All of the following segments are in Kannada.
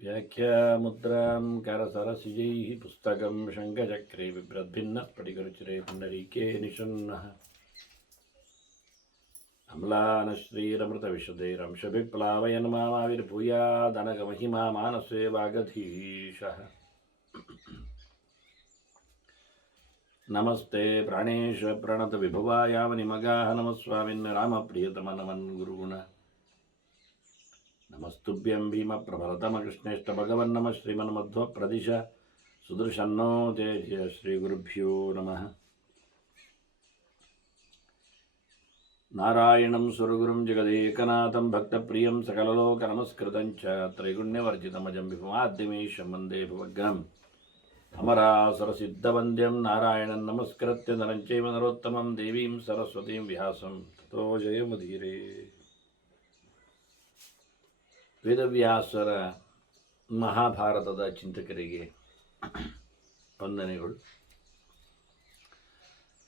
व्याख्यामुद्रां करसरसिजैः पुस्तकं शङ्खचक्रे बिभ्रद्भिन्नः स्फटिकरुचिरे पुण्डरीके निषण्णः अम्लानश्रीरमृतविशदैरंशभिप्लावयन् मामाविर्भूयादनगमहिमा मानसे वागधीशः नमस्ते प्राणेश प्रणतविभुवायावनिमगाः नमस्वामिन् रामप्रियतम नमन् गुरुगुण नमस्तुभ्यं भीमप्रभरतमकृष्णेष्ट भगवन् नमः श्रीमन्मध्वप्रदिश सुदर्शन्नो जय जय श्रीगुरुभ्यो नमः नारायणं सुरगुरुं जगदेकनाथं भक्तप्रियं सकललोकनमस्कृतं च त्रैगुण्यवर्जितमजं विभुमाद्यमीशं वन्दे भवग्नम् अमरासुरसिद्धवन्द्यं नारायणं नमस्कृत्य नरं चैव नरोत्तमं देवीं सरस्वतीं व्यासं ततो जयमुदीरे ವೇದವ್ಯಾಸರ ಮಹಾಭಾರತದ ಚಿಂತಕರಿಗೆ ವಂದನೆಗಳು.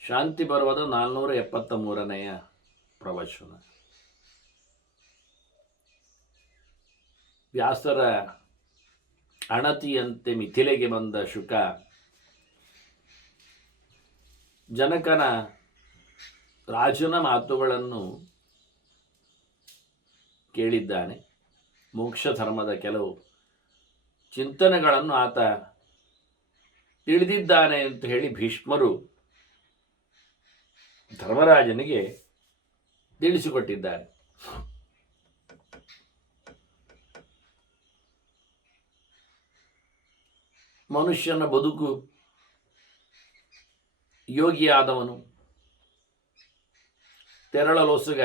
ಶಾಂತಿ ಪರ್ವದ 473ನೆಯ ಪ್ರವಚನ. ವ್ಯಾಸರ ಅಣತಿಯಂತೆ ಮಿಥಿಲೆಗೆ ಬಂದ ಶುಕ ಜನಕನ ರಾಜನ ಮಾತುಗಳನ್ನು ಕೇಳಿದ್ದಾನೆ. ಮೋಕ್ಷ ಧರ್ಮದ ಕೆಲವು ಚಿಂತನೆಗಳನ್ನು ಆತ ತಿಳಿದಿದ್ದಾನೆ ಅಂತ ಹೇಳಿ ಭೀಷ್ಮರು ಧರ್ಮರಾಜನಿಗೆ ತಿಳಿಸಿಕೊಟ್ಟಿದ್ದಾರೆ. ಮನುಷ್ಯನ ಬದುಕು ಯೋಗಿಯಾದವನು ತೆರಳಲೊಸಗ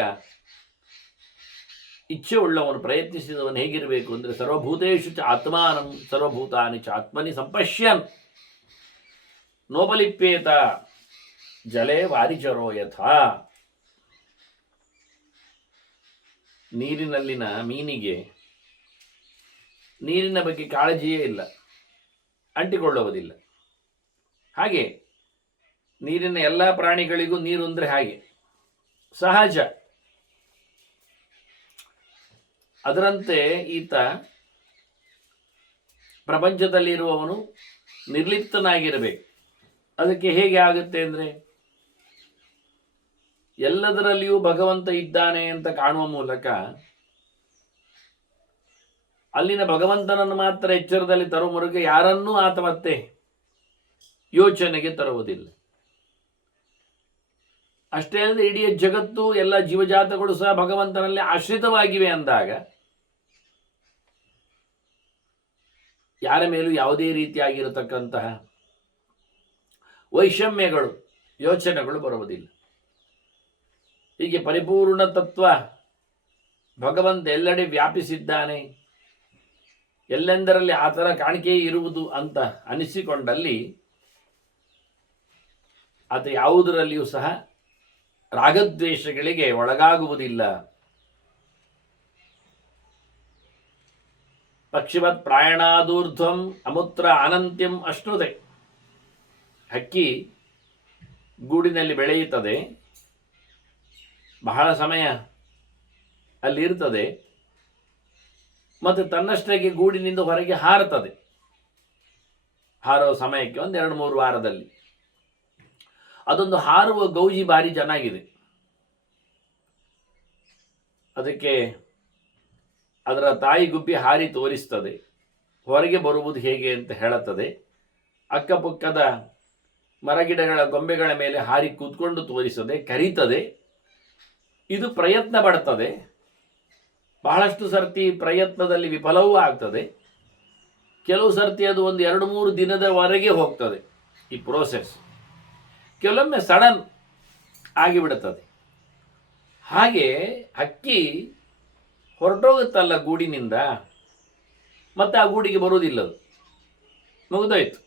ಇಚ್ಛೆ ಉಳ್ಳವನು ಪ್ರಯತ್ನಿಸಿದವನು ಹೇಗಿರಬೇಕು ಅಂದರೆ ಸರ್ವಭೂತೇಷು ಚ ಆತ್ಮಾನಂ ಸರ್ವಭೂತಾನಿ ಚ ಆತ್ಮನಿ ಸಂಪಶ್ಯನ್ ನೋಬಲಿಪ್ಪೇತ ಜಲೇ ವಾರಿಚರೋ ಯಥಾ. ನೀರಿನಲ್ಲಿನ ಮೀನಿಗೆ ನೀರಿನ ಬಗ್ಗೆ ಕಾಳಜಿಯೇ ಇಲ್ಲ, ಅಂಟಿಕೊಳ್ಳುವುದಿಲ್ಲ. ಹಾಗೆ ನೀರಿನ ಎಲ್ಲ ಪ್ರಾಣಿಗಳಿಗೂ ನೀರು ಅಂದರೆ ಹಾಗೆ ಸಹಜ. ಅದರಂತೆ ಈತ ಪ್ರಪಂಚದಲ್ಲಿರುವವನು ನಿರ್ಲಿಪ್ತನಾಗಿರಬೇಕು. ಅದಕ್ಕೆ ಹೇಗೆ ಆಗುತ್ತೆ ಅಂದರೆ ಎಲ್ಲದರಲ್ಲಿಯೂ ಭಗವಂತ ಇದ್ದಾನೆ ಅಂತ ಕಾಣುವ ಮೂಲಕ ಅಲ್ಲಿನ ಭಗವಂತನನ್ನು ಮಾತ್ರ ಎಚ್ಚರದಲ್ಲಿ ತರುವ ಮೂಲಕ ಯಾರನ್ನೂ ಆತ ಮತ್ತೆ ಯೋಚನೆಗೆ ತರುವುದಿಲ್ಲ. ಅಷ್ಟೇ ಅಲ್ಲದೆ ಇಡೀ ಜಗತ್ತು ಎಲ್ಲ ಜೀವಜಾತಗಳು ಸಹ ಭಗವಂತನಲ್ಲಿ ಆಶ್ರಿತವಾಗಿವೆ ಅಂದಾಗ ಯಾರ ಮೇಲೂ ಯಾವುದೇ ರೀತಿಯಾಗಿರತಕ್ಕಂತಹ ವೈಷಮ್ಯಗಳು ಯೋಚನೆಗಳು ಬರುವುದಿಲ್ಲ. ಹೀಗೆ ಪರಿಪೂರ್ಣ ತತ್ವ ಭಗವಂತ ಎಲ್ಲೆಡೆ ವ್ಯಾಪಿಸಿದ್ದಾನೆ, ಎಲ್ಲೆಂದರಲ್ಲಿ ಆ ಥರ ಕಾಣಿಕೆ ಇರುವುದು ಅಂತ ಅನಿಸಿಕೊಂಡಲ್ಲಿ ಆತ ಯಾವುದರಲ್ಲಿಯೂ ಸಹ ರಾಗದ್ವೇಷಗಳಿಗೆ ಒಳಗಾಗುವುದಿಲ್ಲ. ಪಕ್ಷಿವತ್ ಪ್ರಾಯಣಾದೂರ್ಧ್ವಂ ಅಮುತ್ರ ಅನಂತ್ಯಂ ಅಶ್ನುತೆ. ಹಕ್ಕಿ ಗೂಡಿನಲ್ಲಿ ಬೆಳೆಯುತ್ತದೆ, ಬಹಳ ಸಮಯ ಅಲ್ಲಿರ್ತದೆ, ಮತ್ತು ತನ್ನಷ್ಟಕ್ಕೆ ಗೂಡಿನಿಂದ ಹೊರಗೆ ಹಾರುತ್ತದೆ. ಹಾರುವ ಸಮಯಕ್ಕೆ 1-2-3 ವಾರದಲ್ಲಿ ಅದೊಂದು ಹಾರುವ ಗೌಜಿ ಭಾರಿ ಚೆನ್ನಾಗಿದೆ. ಅದಕ್ಕೆ ಅದರ ತಾಯಿ ಗುಬ್ಬಿ ಹಾರಿ ತೋರಿಸ್ತದೆ, ಹೊರಗೆ ಬರುವುದು ಹೇಗೆ ಅಂತ ಹೇಳುತ್ತದೆ. ಅಕ್ಕಪಕ್ಕದ ಮರಗಿಡಗಳ ಗೊಂಬೆಗಳ ಮೇಲೆ ಹಾರಿ ಕೂತ್ಕೊಂಡು ತೋರಿಸದೆ, ಕರೀತದೆ. ಇದು ಪ್ರಯತ್ನ ಪಡ್ತದೆ. ಬಹಳಷ್ಟು ಸರ್ತಿ ಪ್ರಯತ್ನದಲ್ಲಿ ವಿಫಲವೂ ಆಗ್ತದೆ. ಕೆಲವು ಸರ್ತಿ ಅದು 1-2-3 ದಿನದವರೆಗೆ ಹೋಗ್ತದೆ ಈ ಪ್ರೋಸೆಸ್. ಕೆಲವೊಮ್ಮೆ ಸಡನ್ ಆಗಿಬಿಡುತ್ತದೆ. ಹಾಗೆ ಹಕ್ಕಿ ಹೊರಟೋಗುತ್ತಲ್ಲ ಗೂಡಿನಿಂದ, ಮತ್ತೆ ಆ ಗೂಡಿಗೆ ಬರುವುದಿಲ್ಲ, ಅದು ಮುಗಿದೋಯ್ತು.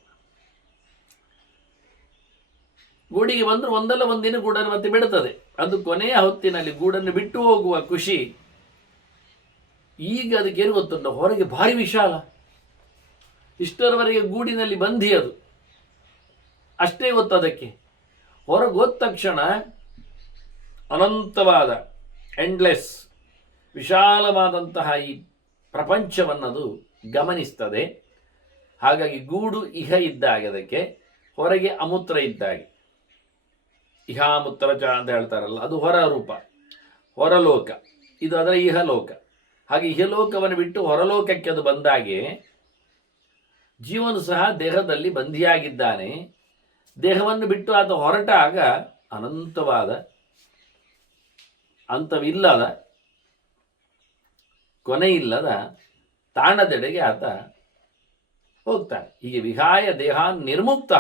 ಗೂಡಿಗೆ ಬಂದರೂ ಒಂದಲ್ಲ ಒಂದಿನ ಗೂಡನ್ನು ಮತ್ತೆ ಬಿಡುತ್ತದೆ. ಅದು ಕೊನೆಯ ಹೊತ್ತಿನಲ್ಲಿ ಗೂಡನ್ನು ಬಿಟ್ಟು ಹೋಗುವ ಖುಷಿ. ಈಗ ಅದಕ್ಕೇನು ಗೊತ್ತುಂಟು, ಹೊರಗೆ ಭಾರಿ ವಿಶಾಲ, ಇಷ್ಟರವರೆಗೆ ಗೂಡಿನಲ್ಲಿ ಬಂಧಿ, ಅದು ಅಷ್ಟೇ ಗೊತ್ತು ಅದಕ್ಕೆ. ಹೊರಗೆ ಹೋದ ತಕ್ಷಣ ಅನಂತವಾದ ಎಂಡ್ಲೆಸ್ ವಿಶಾಲವಾದಂತಹ ಈ ಪ್ರಪಂಚವನ್ನದು ಗಮನಿಸ್ತದೆ. ಹಾಗಾಗಿ ಗೂಡು ಇಹ ಇದ್ದಾಗೆ, ಅದಕ್ಕೆ ಹೊರಗೆ ಅಮೂತ್ರ ಇದ್ದಾಗೆ, ಇಹಾಮೂತ್ರ ಚ ಅಂತ ಹೇಳ್ತಾರಲ್ಲ, ಅದು ಹೊರ ರೂಪ, ಹೊರಲೋಕ. ಇದು ಅದರ ಇಹಲೋಕ. ಹಾಗೆ ಇಹಲೋಕವನ್ನು ಬಿಟ್ಟು ಹೊರಲೋಕಕ್ಕೆ ಅದು ಬಂದಾಗೆ ಜೀವನು ಸಹ ದೇಹದಲ್ಲಿ ಬಂಧಿಯಾಗಿದ್ದಾನೆ. ದೇಹವನ್ನು ಬಿಟ್ಟು ಆತ ಹೊರಟಾಗ ಅನಂತವಾದ, ಅಂತವಿಲ್ಲದ, ಕೊನೆಯಿಲ್ಲದ ತಾಣದೆಡೆಗೆ ಆತ ಹೋಗ್ತಾನೆ. ಹೀಗೆ ವಿಹಾಯ ದೇಹ ನಿರ್ಮುಕ್ತ.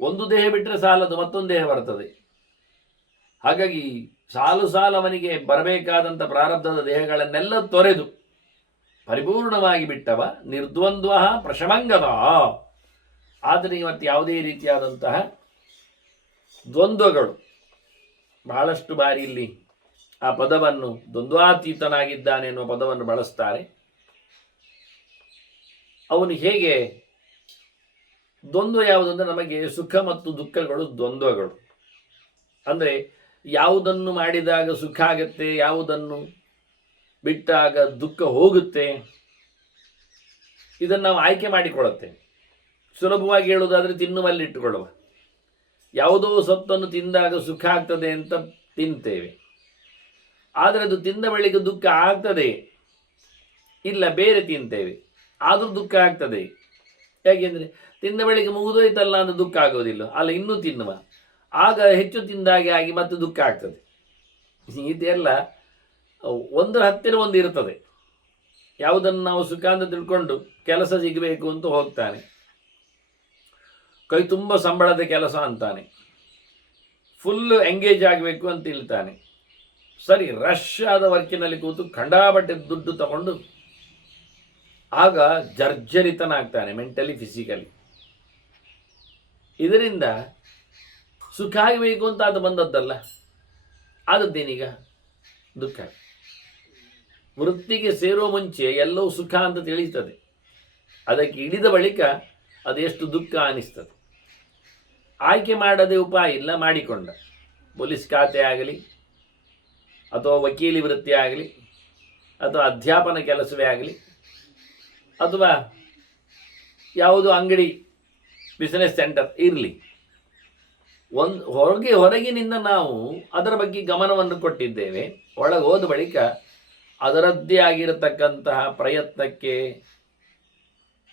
ಒಂದು ದೇಹ ಬಿಟ್ಟರೆ ಸಾಲದು, ಮತ್ತೊಂದು ದೇಹ ಬರ್ತದೆ. ಹಾಗಾಗಿ ಸಾಲು ಅವನಿಗೆ ಬರಬೇಕಾದಂಥ ಪ್ರಾರಬ್ಧದ ದೇಹಗಳನ್ನೆಲ್ಲ ತೊರೆದು ಪರಿಪೂರ್ಣವಾಗಿ ಬಿಟ್ಟವ ನಿರ್ದ್ವಂದ್ವ ಪ್ರಶಮಂಗದ. ಆದರೆ ಇವತ್ತು ಯಾವುದೇ ರೀತಿಯಾದಂತಹ ದ್ವಂದ್ವಗಳು, ಬಹಳಷ್ಟು ಬಾರಿ ಇಲ್ಲಿ ಆ ಪದವನ್ನು ದ್ವಂದ್ವಾತೀತನಾಗಿದ್ದಾನೆ ಎನ್ನುವ ಪದವನ್ನು ಬಳಸ್ತಾರೆ. ಅವನು ಹೇಗೆ ದ್ವಂದ್ವ ಯಾವುದಂದ್ರೆ, ನಮಗೆ ಸುಖ ಮತ್ತು ದುಃಖಗಳು ದ್ವಂದ್ವಗಳು. ಅಂದರೆ ಯಾವುದನ್ನು ಮಾಡಿದಾಗ ಸುಖ ಆಗುತ್ತೆ, ಯಾವುದನ್ನು ಬಿಟ್ಟಾಗ ದುಃಖ ಹೋಗುತ್ತೆ, ಇದನ್ನು ನಾವು ಆಯ್ಕೆ ಮಾಡಿಕೊಳ್ಳುತ್ತೆ. ಸುಲಭವಾಗಿ ಹೇಳುವುದಾದರೆ ತಿನ್ನುವಲ್ಲಿಟ್ಟುಕೊಳ್ಳುವ. ಯಾವುದೋ ಸೊತ್ತನ್ನು ತಿಂದಾಗ ಸುಖ ಆಗ್ತದೆ ಅಂತ ತಿಂತೇವೆ. ಆದರೆ ಅದು ತಿಂದ ಬಳಿಕ ದುಃಖ ಆಗ್ತದೆ, ಇಲ್ಲ ಬೇರೆ ತಿಂತೇವೆ, ಆದರೂ ದುಃಖ ಆಗ್ತದೆ. ಯಾಕೆಂದರೆ ತಿಂದ ಬಳಿಕ ಮುಗಿದೋಯ್ತಲ್ಲ ಅಂತ ದುಃಖ ಆಗೋದಿಲ್ಲ, ಅಲ್ಲ ಇನ್ನೂ ತಿನ್ನುವ, ಆಗ ಹೆಚ್ಚು ತಿಂದಾಗೆ ಆಗಿ ಮತ್ತೆ ದುಃಖ ಆಗ್ತದೆ. ಇದೆಲ್ಲ ಒಂದರ ಹತ್ತಿರ ಒಂದು ಇರ್ತದೆ. ಯಾವುದನ್ನು ನಾವು ಸುಖ ಅಂತ ತಿಳ್ಕೊಂಡು ಕೆಲಸ ಸಿಗಬೇಕು ಅಂತ ಹೋಗ್ತಾನೆ, ಕೈ ತುಂಬ ಸಂಬಳದ ಕೆಲಸ ಅಂತಾನೆ, ಫುಲ್ ಎಂಗೇಜ್ ಆಗಬೇಕು ಅಂತ ಹೇಳ್ತಾನೆ. ಸರಿ, ರಶ್ ಆದ ವರ್ಕಿನಲ್ಲಿ ಕೂತು ಖಂಡಾಬಟ್ಟೆ ದುಡ್ಡು ತಗೊಂಡು ಆಗ ಜರ್ಜರಿತನಾಗ್ತಾನೆ, ಮೆಂಟಲಿ ಫಿಸಿಕಲಿ. ಇದರಿಂದ ಸುಖ ಆಗಬೇಕು ಅಂತ ಅದು ಬಂದದ್ದಲ್ಲ, ಆದದ್ದೇನೀಗ ದುಃಖ. ವೃತ್ತಿಗೆ ಸೇರೋ ಮುಂಚೆ ಎಲ್ಲವೂ ಸುಖ ಅಂತ ತಿಳಿಸ್ತದೆ, ಅದಕ್ಕೆ ಇಳಿದ ಬಳಿಕ ಅದೆಷ್ಟು ದುಃಖ ಅನಿಸ್ತದೆ. ಆಯ್ಕೆ ಮಾಡದೆ ಉಪಾಯ ಇಲ್ಲ, ಮಾಡಿಕೊಂಡ. ಪೊಲೀಸ್ ಖಾತೆ ಆಗಲಿ, ಅಥವಾ ವಕೀಲಿ ವೃತ್ತಿ ಆಗಲಿ, ಅಥವಾ ಅಧ್ಯಾಪನ ಕೆಲಸವೇ ಆಗಲಿ, ಅಥವಾ ಯಾವುದು ಅಂಗಡಿ ಬಿಸಿನೆಸ್ ಸೆಂಟರ್ ಇರಲಿ, ಹೊರಗಿನಿಂದ ನಾವು ಅದರ ಬಗ್ಗೆ ಗಮನವನ್ನು ಕೊಟ್ಟಿದ್ದೇವೆ. ಒಳಗೆ ಹೋದ ಬಳಿಕ ಅದರದ್ದೇ ಆಗಿರತಕ್ಕಂತಹ ಪ್ರಯತ್ನಕ್ಕೆ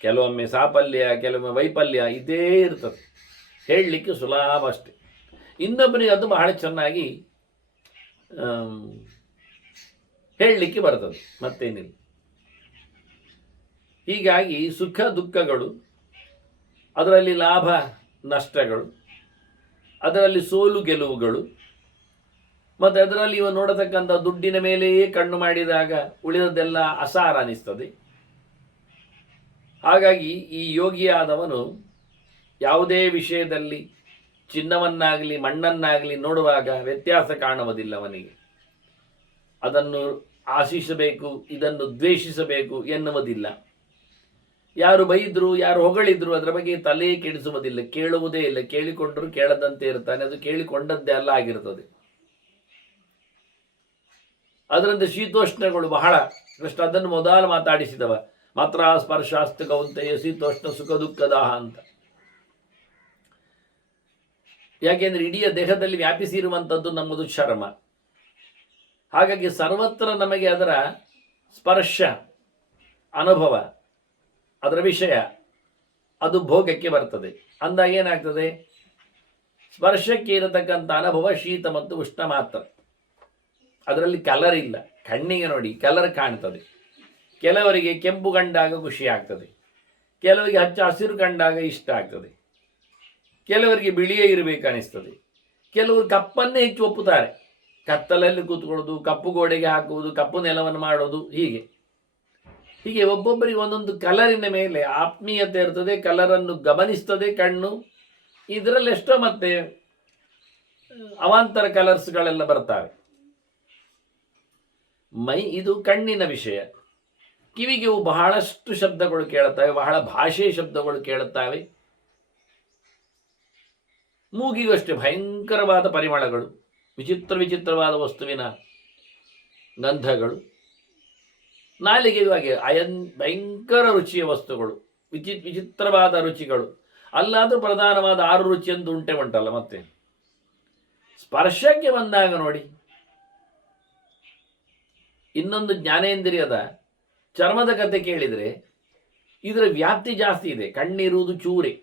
ಕೆಲವೊಮ್ಮೆ ಸಾಫಲ್ಯ, ಕೆಲವೊಮ್ಮೆ ವೈಫಲ್ಯ ಇದೇ ಇರ್ತದೆ. ಹೇಳಲಿಕ್ಕೆ ಸುಲಭ ಅಷ್ಟೆ. ಇನ್ನೊಬ್ಬರಿಗೆ ಅದು ಬಹಳ ಚೆನ್ನಾಗಿ ಹೇಳಲಿಕ್ಕೆ ಬರ್ತದೆ, ಮತ್ತೇನಿಲ್ಲ. ಹೀಗಾಗಿ ಸುಖ ದುಃಖಗಳು, ಅದರಲ್ಲಿ ಲಾಭ ನಷ್ಟಗಳು, ಅದರಲ್ಲಿ ಸೋಲು ಗೆಲುವುಗಳು, ಮತ್ತು ಅದರಲ್ಲಿ ಇವ ನೋಡತಕ್ಕಂಥ ದುಡ್ಡಿನ ಮೇಲೆಯೇ ಕಣ್ಣು ಮಾಡಿದಾಗ ಉಳಿದದ್ದೆಲ್ಲ ಅಸಾರ ಅನಿಸ್ತದೆ. ಹಾಗಾಗಿ ಈ ಯೋಗಿಯಾದವನು ಯಾವುದೇ ವಿಷಯದಲ್ಲಿ ಚಿನ್ನವನ್ನಾಗಲಿ ಮಣ್ಣನ್ನಾಗಲಿ ನೋಡುವಾಗ ವ್ಯತ್ಯಾಸ ಕಾಣುವುದಿಲ್ಲ ಅವನಿಗೆ. ಅದನ್ನು ಆಶಿಸಬೇಕು, ಇದನ್ನು ದ್ವೇಷಿಸಬೇಕು ಎನ್ನುವುದಿಲ್ಲ. ಯಾರು ಬೈದ್ರು, ಯಾರು ಹೊಗಳಿದ್ರು ಅದರ ಬಗ್ಗೆ ತಲೆ ಕೆಡಿಸುವುದಿಲ್ಲ, ಕೇಳುವುದೇ ಇಲ್ಲ. ಕೇಳಿಕೊಂಡರೂ ಕೇಳದಂತೆ ಇರ್ತಾನೆ, ಅದು ಕೇಳಿಕೊಂಡದ್ದೇ ಅಲ್ಲ ಆಗಿರ್ತದೆ. ಅದರಂತೆ ಶೀತೋಷ್ಣಗಳು ಬಹಳ ಕೃಷ್ಣ ಅದನ್ನು ಮೊದಲು ಮಾತಾಡಿಸಿದವ. ಮಾತ್ರ ಸ್ಪರ್ಶಾಸ್ತ ಕೌಂತೆಯ ಶೀತೋಷ್ಣ ಸುಖ ದುಃಖದಾಹ ಅಂತ. ಯಾಕೆಂದ್ರೆ ಇಡೀ ದೇಹದಲ್ಲಿ ವ್ಯಾಪಿಸಿರುವಂಥದ್ದು ನಮ್ಮದು ಚರ್ಮ. ಹಾಗಾಗಿ ಸರ್ವತ್ರ ನಮಗೆ ಅದರ ಸ್ಪರ್ಶ ಅನುಭವ, ಅದರ ವಿಷಯ ಅದು ಭೋಗಕ್ಕೆ ಬರ್ತದೆ. ಅಂದಾಗ ಏನಾಗ್ತದೆ, ಸ್ಪರ್ಶಕ್ಕೆ ಇರತಕ್ಕಂಥ ಅನುಭವ ಶೀತ ಮತ್ತು ಉಷ್ಣ ಮಾತ್ರ. ಅದರಲ್ಲಿ ಕಲರ್ ಇಲ್ಲ. ಕಣ್ಣಿಗೆ ನೋಡಿ ಕಲರ್ ಕಾಣ್ತದೆ. ಕೆಲವರಿಗೆ ಕೆಂಪು ಕಂಡಾಗ ಖುಷಿ ಆಗ್ತದೆ, ಕೆಲವರಿಗೆ ಹಚ್ಚ ಹಸಿರು ಕಂಡಾಗ ಇಷ್ಟ ಆಗ್ತದೆ, ಕೆಲವರಿಗೆ ಬಿಳಿಯೇ ಇರಬೇಕನ್ನಿಸ್ತದೆ, ಕೆಲವರು ಕಪ್ಪನ್ನೇ ಹೆಚ್ಚು ಒಪ್ಪುತ್ತಾರೆ. ಕತ್ತಲಲ್ಲಿ ಕೂತ್ಕೊಳ್ಳೋದು, ಕಪ್ಪು ಗೋಡೆಗೆ ಹಾಕುವುದು, ಕಪ್ಪು ನೆಲವನ್ನು ಮಾಡೋದು, ಹೀಗೆ ಒಬ್ಬೊಬ್ಬರಿಗೆ ಒಂದೊಂದು ಕಲರಿನ ಮೇಲೆ ಆತ್ಮೀಯತೆ ಇರ್ತದೆ. ಕಲರನ್ನು ಗಮನಿಸ್ತದೆ ಕಣ್ಣು. ಇದರಲ್ಲಿ ಎಷ್ಟೋ ಮತ್ತೆ ಅವಾಂತರ ಕಲರ್ಸ್ಗಳೆಲ್ಲ ಬರ್ತಾವೆ. ಇದು ಕಣ್ಣಿನ ವಿಷಯ. ಕಿವಿಗೆ ಬಹಳಷ್ಟು ಶಬ್ದಗಳು ಕೇಳುತ್ತವೆ, ಬಹಳ ಭಾಷೆಯ ಶಬ್ದಗಳು ಕೇಳುತ್ತವೆ. ಮೂಗಿಗೂ ಅಷ್ಟೇ ಭಯಂಕರವಾದ ಪರಿಮಳಗಳು, ವಿಚಿತ್ರವಾದ ವಸ್ತುವಿನ ಗಂಧಗಳು, ನಾಲಿಗೆಗೂ ಹಾಗೆ ಭಯಂಕರ ರುಚಿಯ ವಸ್ತುಗಳು, ವಿಚಿತ್ರವಾದ ರುಚಿಗಳು. ಅಲ್ಲಾದರೂ ಪ್ರಧಾನವಾದ 6 ರುಚಿ ಅಂತ ಉಂಟಲ್ಲ. ಮತ್ತೆ ಸ್ಪರ್ಶಕ್ಕೆ ಬಂದಾಗ ನೋಡಿ, ಇನ್ನೊಂದು ಜ್ಞಾನೇಂದ್ರಿಯದ ಚರ್ಮದ ಕತೆ ಕೇಳಿದರೆ ಇದರ ವ್ಯಾಪ್ತಿ ಜಾಸ್ತಿ ಇದೆ. ಕಣ್ಣಿರುವುದು ಚೂರೆ,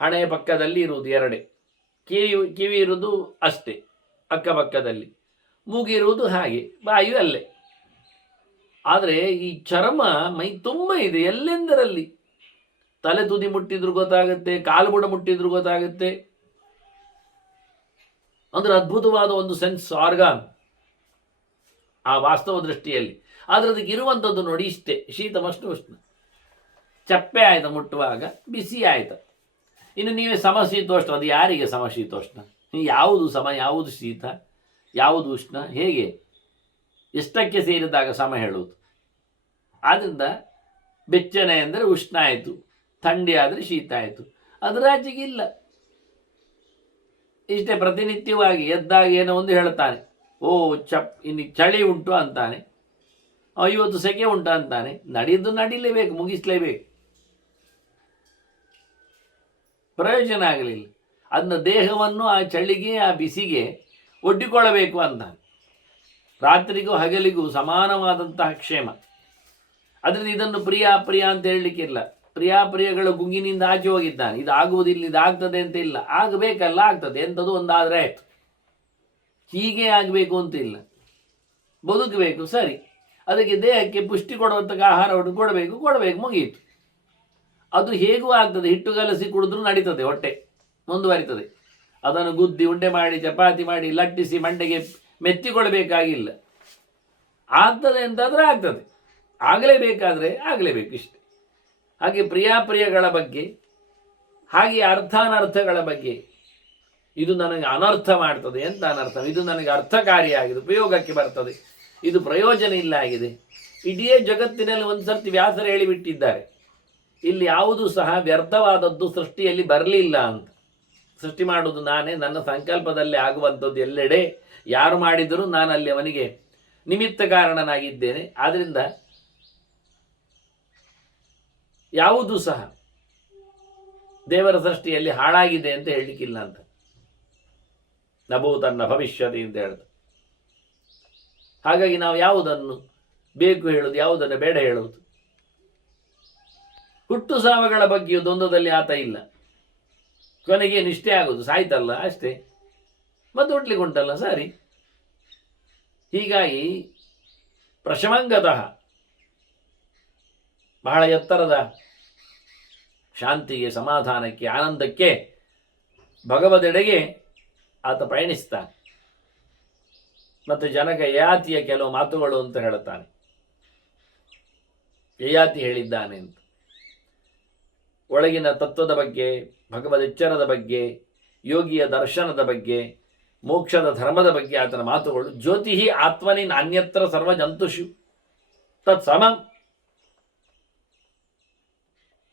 ಹಣೆಯ ಪಕ್ಕದಲ್ಲಿ ಇರುವುದು 2, ಕಿವಿ ಇರುವುದು ಅಷ್ಟೇ ಅಕ್ಕಪಕ್ಕದಲ್ಲಿ, ಮೂಗಿರುವುದು ಹಾಗೆ, ಬಾಯು ಅಲ್ಲೇ. ಆದರೆ ಈ ಚರ್ಮ ಮೈ ತುಂಬ ಇದೆ, ಎಲ್ಲೆಂದರಲ್ಲಿ. ತಲೆ ತುದಿ ಮುಟ್ಟಿದ್ರು ಗೊತ್ತಾಗುತ್ತೆ, ಕಾಲು ಬುಡ ಮುಟ್ಟಿದ್ರು ಗೊತ್ತಾಗುತ್ತೆ. ಅಂದ್ರೆ ಅದ್ಭುತವಾದ ಒಂದು ಸೆನ್ಸ್ ಆರ್ಗಾನ್ ಆ ವಾಸ್ತವ ದೃಷ್ಟಿಯಲ್ಲಿ. ಆದರೆ ಅದಕ್ಕೆ ಇರುವಂಥದ್ದು ನೋಡಿ ಇಷ್ಟೇ: ಶೀತ ಮತ್ತು ಉಷ್ಣ. ಚಪ್ಪೆ ಆಯ್ತು ಮುಟ್ಟುವಾಗ, ಬಿಸಿ ಆಯ್ತು. ಇನ್ನು ನೀವೇ ಸಮಶೀತೋಷ್ಣ, ಅದು ಯಾರಿಗೆ ಸಮಶೀತೋಷ್ಣ? ಯಾವುದು ಸಮ, ಯಾವುದು ಶೀತ, ಯಾವುದು ಉಷ್ಣ, ಹೇಗೆ ಎಷ್ಟಕ್ಕೆ ಸೇರಿದಾಗ ಸಮ ಹೇಳುವುದು? ಆದ್ದರಿಂದ ಬೆಚ್ಚನೆ ಅಂದರೆ ಉಷ್ಣ ಆಯಿತು, ಥಂಡಿ ಆದರೆ ಶೀತ ಆಯಿತು. ಅದರ ಆಚೆಗಿಲ್ಲ. ಇಷ್ಟೇ. ಪ್ರತಿನಿತ್ಯವಾಗಿ ಎದ್ದಾಗ ಏನೋ ಒಂದು ಹೇಳ್ತಾನೆ, ಓ ಇನ್ನು ಚಳಿ ಉಂಟು ಅಂತಾನೆ, ಇವತ್ತು ಸೆಕೆ ಉಂಟು ಅಂತಾನೆ. ನಡೀಲೇಬೇಕು, ಮುಗಿಸ್ಲೇಬೇಕು. ಪ್ರಯೋಜನ ಆಗಲಿಲ್ಲ. ಅದನ್ನ ದೇಹವನ್ನು ಆ ಚಳಿಗೆ, ಆ ಬಿಸಿಗೆ ಒಡ್ಡಿಕೊಳ್ಳಬೇಕು ಅಂತಾನೆ. ರಾತ್ರಿಗೂ ಹಗಲಿಗೂ ಸಮಾನವಾದಂತಹ ಕ್ಷೇಮ. ಅದರಿಂದ ಇದನ್ನು ಪ್ರಿಯ ಅಪ್ರಿಯ ಅಂತ ಹೇಳಲಿಕ್ಕಿಲ್ಲ. ಪ್ರಿಯಾಪ್ರಿಯಗಳ ಗುಂಗಿನಿಂದ ಆಚೆ ಹೋಗಿದ್ದಾನೆ. ಇದಾಗುವುದಿಲ್ಲ, ಇದಾಗ್ತದೆ ಅಂತ ಇಲ್ಲ. ಆಗಬೇಕಲ್ಲ, ಆಗ್ತದೆ. ಎಂಥದ್ದು ಒಂದಾದರೆ ಆಯಿತು. ಹೀಗೆ ಆಗಬೇಕು ಅಂತಿಲ್ಲ. ಬದುಕಬೇಕು, ಸರಿ. ಅದಕ್ಕೆ ದೇಹಕ್ಕೆ ಪುಷ್ಟಿ ಕೊಡುವಂಥ ಆಹಾರವನ್ನು ಕೊಡಬೇಕು, ಮುಗಿಯಿತು. ಅದು ಹೇಗೂ ಆಗ್ತದೆ. ಹಿಟ್ಟು ಕಲಸಿ ಕುಡಿದ್ರೂ ನಡೀತದೆ, ಹೊಟ್ಟೆ ಮುಂದುವರಿತದೆ. ಅದನ್ನು ಗುದ್ದಿ ಉಂಡೆ ಮಾಡಿ, ಚಪಾತಿ ಮಾಡಿ, ಲಟ್ಟಿಸಿ ಮಂಡೆಗೆ ಮೆತ್ತಿಕೊಳ್ಬೇಕಾಗಿಲ್ಲ. ಆಗ್ತದೆ ಅಂತಾದರೆ ಆಗ್ತದೆ, ಆಗಲೇಬೇಕಾದ್ರೆ ಆಗಲೇಬೇಕು, ಇಷ್ಟೆ. ಹಾಗೆ ಪ್ರಿಯಾಪ್ರಿಯಗಳ ಬಗ್ಗೆ, ಹಾಗೆ ಅರ್ಥಾನರ್ಥಗಳ ಬಗ್ಗೆ, ಇದು ನನಗೆ ಅನರ್ಥ ಮಾಡ್ತದೆ ಅಂತ ಅನರ್ಥ, ಇದು ನನಗೆ ಅರ್ಥಕಾರಿಯಾಗಿದೆ, ಉಪಯೋಗಕ್ಕೆ ಬರ್ತದೆ, ಇದು ಪ್ರಯೋಜನ ಇಲ್ಲ ಆಗಿದೆ. ಇಡೀ ಜಗತ್ತಿನಲ್ಲಿ ಒಂದು ಸರ್ತಿ ವ್ಯಾಸರು ಹೇಳಿಬಿಟ್ಟಿದ್ದಾರೆ, ಇಲ್ಲಿ ಯಾವುದೂ ಸಹ ವ್ಯರ್ಥವಾದದ್ದು ಸೃಷ್ಟಿಯಲ್ಲಿ ಬರಲಿಲ್ಲ ಅಂತ. ಸೃಷ್ಟಿ ಮಾಡುವುದು ನಾನೇ, ನನ್ನ ಸಂಕಲ್ಪದಲ್ಲಿ ಆಗುವಂಥದ್ದು ಎಲ್ಲೆಡೆ ಯಾರು ಮಾಡಿದರೂ ನಾನಲ್ಲಿ ಅವನಿಗೆ ನಿಮಿತ್ತ ಕಾರಣನಾಗಿದ್ದೇನೆ. ಆದ್ದರಿಂದ ಯಾವುದೂ ಸಹ ದೇವರ ಸೃಷ್ಟಿಯಲ್ಲಿ ಹಾಳಾಗಿದೆ ಅಂತ ಹೇಳಲಿಕ್ಕಿಲ್ಲ ಅಂತ. ನಭೂತನ್ನ ಭವಿಷ್ಯತಿ ಅಂತ ಹೇಳ್ದು. ಹಾಗಾಗಿ ನಾವು ಯಾವುದನ್ನು ಬೇಕು ಹೇಳುವುದು, ಯಾವುದನ್ನು ಬೇಡ ಹೇಳುವುದು. ಹುಟ್ಟು ಸಾವುಗಳ ಬಗ್ಗೆಯೂ ದ್ವಂದ್ವದಲ್ಲಿ ಆತ ಇಲ್ಲ. ಕೊನೆಗೆ ನಿಷ್ಠೆ ಆಗುವುದು, ಸಾಯ್ತಲ್ಲ ಅಷ್ಟೇ, ಮತ್ತೆ ಹುಟ್ಲಿಕ್ಕೆ ಉಂಟಲ್ಲ, ಸರಿ. ಹೀಗಾಗಿ ಪ್ರಶಮಂಗತಃ ಬಹಳ ಎತ್ತರದ ಶಾಂತಿಗೆ, ಸಮಾಧಾನಕ್ಕೆ, ಆನಂದಕ್ಕೆ, ಭಗವದೆಡೆಗೆ ಆತ ಪಯಣಿಸ್ತಾನೆ. ಮತ್ತು ಜನಕ ಯಯಾತಿಯ ಕೆಲವು ಮಾತುಗಳು ಅಂತ ಹೇಳುತ್ತಾನೆ. ಯಯಾತಿ ಹೇಳಿದ್ದಾನೆ ಅಂತ. ಒಳಗಿನ ತತ್ವದ ಬಗ್ಗೆ, ಭಗವದ್ ಎಚ್ಚರದ ಬಗ್ಗೆ, ಯೋಗಿಯ ದರ್ಶನದ ಬಗ್ಗೆ, ಮೋಕ್ಷದ ಧರ್ಮದ ಬಗ್ಗೆ ಆತನ ಮಾತುಗಳು. ಜ್ಯೋತಿ ಆತ್ಮನಿ ನಾನ್ಯತ್ರ ಸರ್ವಜಂತುಷು ತತ್ ಸಮಂ.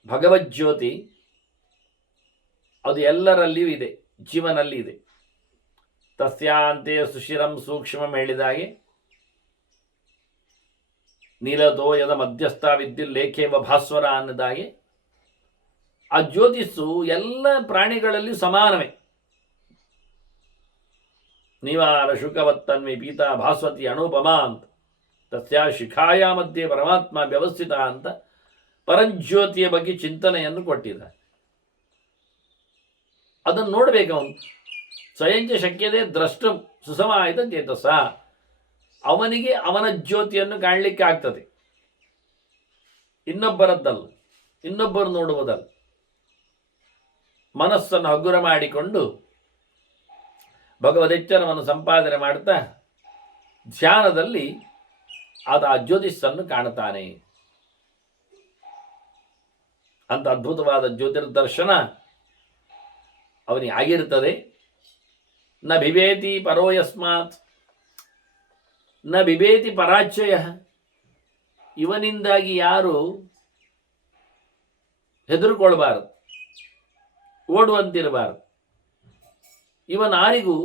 ಭಗವಜ್ಯೋತಿ ಅದು ಎಲ್ಲರಲ್ಲಿಯೂ ಇದೆ, ಜೀವನಲ್ಲಿ ಇದೆ. ತಸ್ಯಾಂತೆ ಸುಶಿರಂ ಸೂಕ್ಷ್ಮಂ ಹೇಳಿದಾಗೆ, ನೀಲತೋಯದ ಮಧ್ಯಸ್ಥ ವಿದ್ಯುಲ್ಲೇಖೇವ ಭಾಸ್ವರ ಅನ್ನದಾಗೆ, ಆ ಜ್ಯೋತಿಸ್ಸು ಎಲ್ಲ ಪ್ರಾಣಿಗಳಲ್ಲಿ ಸಮಾನವೇ. ನಿವಾರ ಶುಕವತ್ತನ್ವಿ ಪೀತಾ ಭಾಸ್ವತಿ ಅನುಪಮಾ ಅಂತ, ತಸ್ಯಾ ಶಿಖಾಯ ಮಧ್ಯೆ ಪರಮಾತ್ಮ ವ್ಯವಸ್ಥಿತ ಅಂತ ಪರಂಜ್ಯೋತಿಯ ಬಗ್ಗೆ ಚಿಂತನೆಯನ್ನು ಕೊಟ್ಟಿದ್ದಾರೆ. ಅದನ್ನು ನೋಡಬೇಕು ಅವನು. ಸ್ವಯಂಚ ಶಕ್ಯತೆ ದ್ರಷ್ಟಂ ಸುಸಮಾಹಿತ ಚೇತಸ. ಅವನಿಗೆ ಅವನ ಜ್ಯೋತಿಯನ್ನು ಕಾಣಲಿಕ್ಕೆ ಆಗ್ತದೆ, ಇನ್ನೊಬ್ಬರದ್ದಲ್ಲ, ಇನ್ನೊಬ್ಬರು ನೋಡುವುದಲ್ಲ. ಮನಸ್ಸನ್ನು ಹಗುರ ಮಾಡಿಕೊಂಡು ಭಗವದೆಚ್ಚರವನ್ನು ಸಂಪಾದನೆ ಮಾಡ್ತಾ ಧ್ಯಾನದಲ್ಲಿ ಆತ ಆ ಜ್ಯೋತಿಷನ್ನು ಕಾಣುತ್ತಾನೆ. ಅಂತ ಅದ್ಭುತವಾದ ಜ್ಯೋತಿರ್ದರ್ಶನ ಅವನಿಗೆ ಆಗಿರುತ್ತದೆ. ನ ಬಿಬೇತಿ ಪರೋ ಯಸ್ಮಾತ್ ನ ಬಿಬೇತಿ ಪರಾಚಯ. ಇವನಿಂದಾಗಿ ಯಾರು ಹೆದರುಕೊಳ್ಬಾರದು, ಓಡುವಂತಿರಬಾರದು. ಇವನಾರಿಗೂ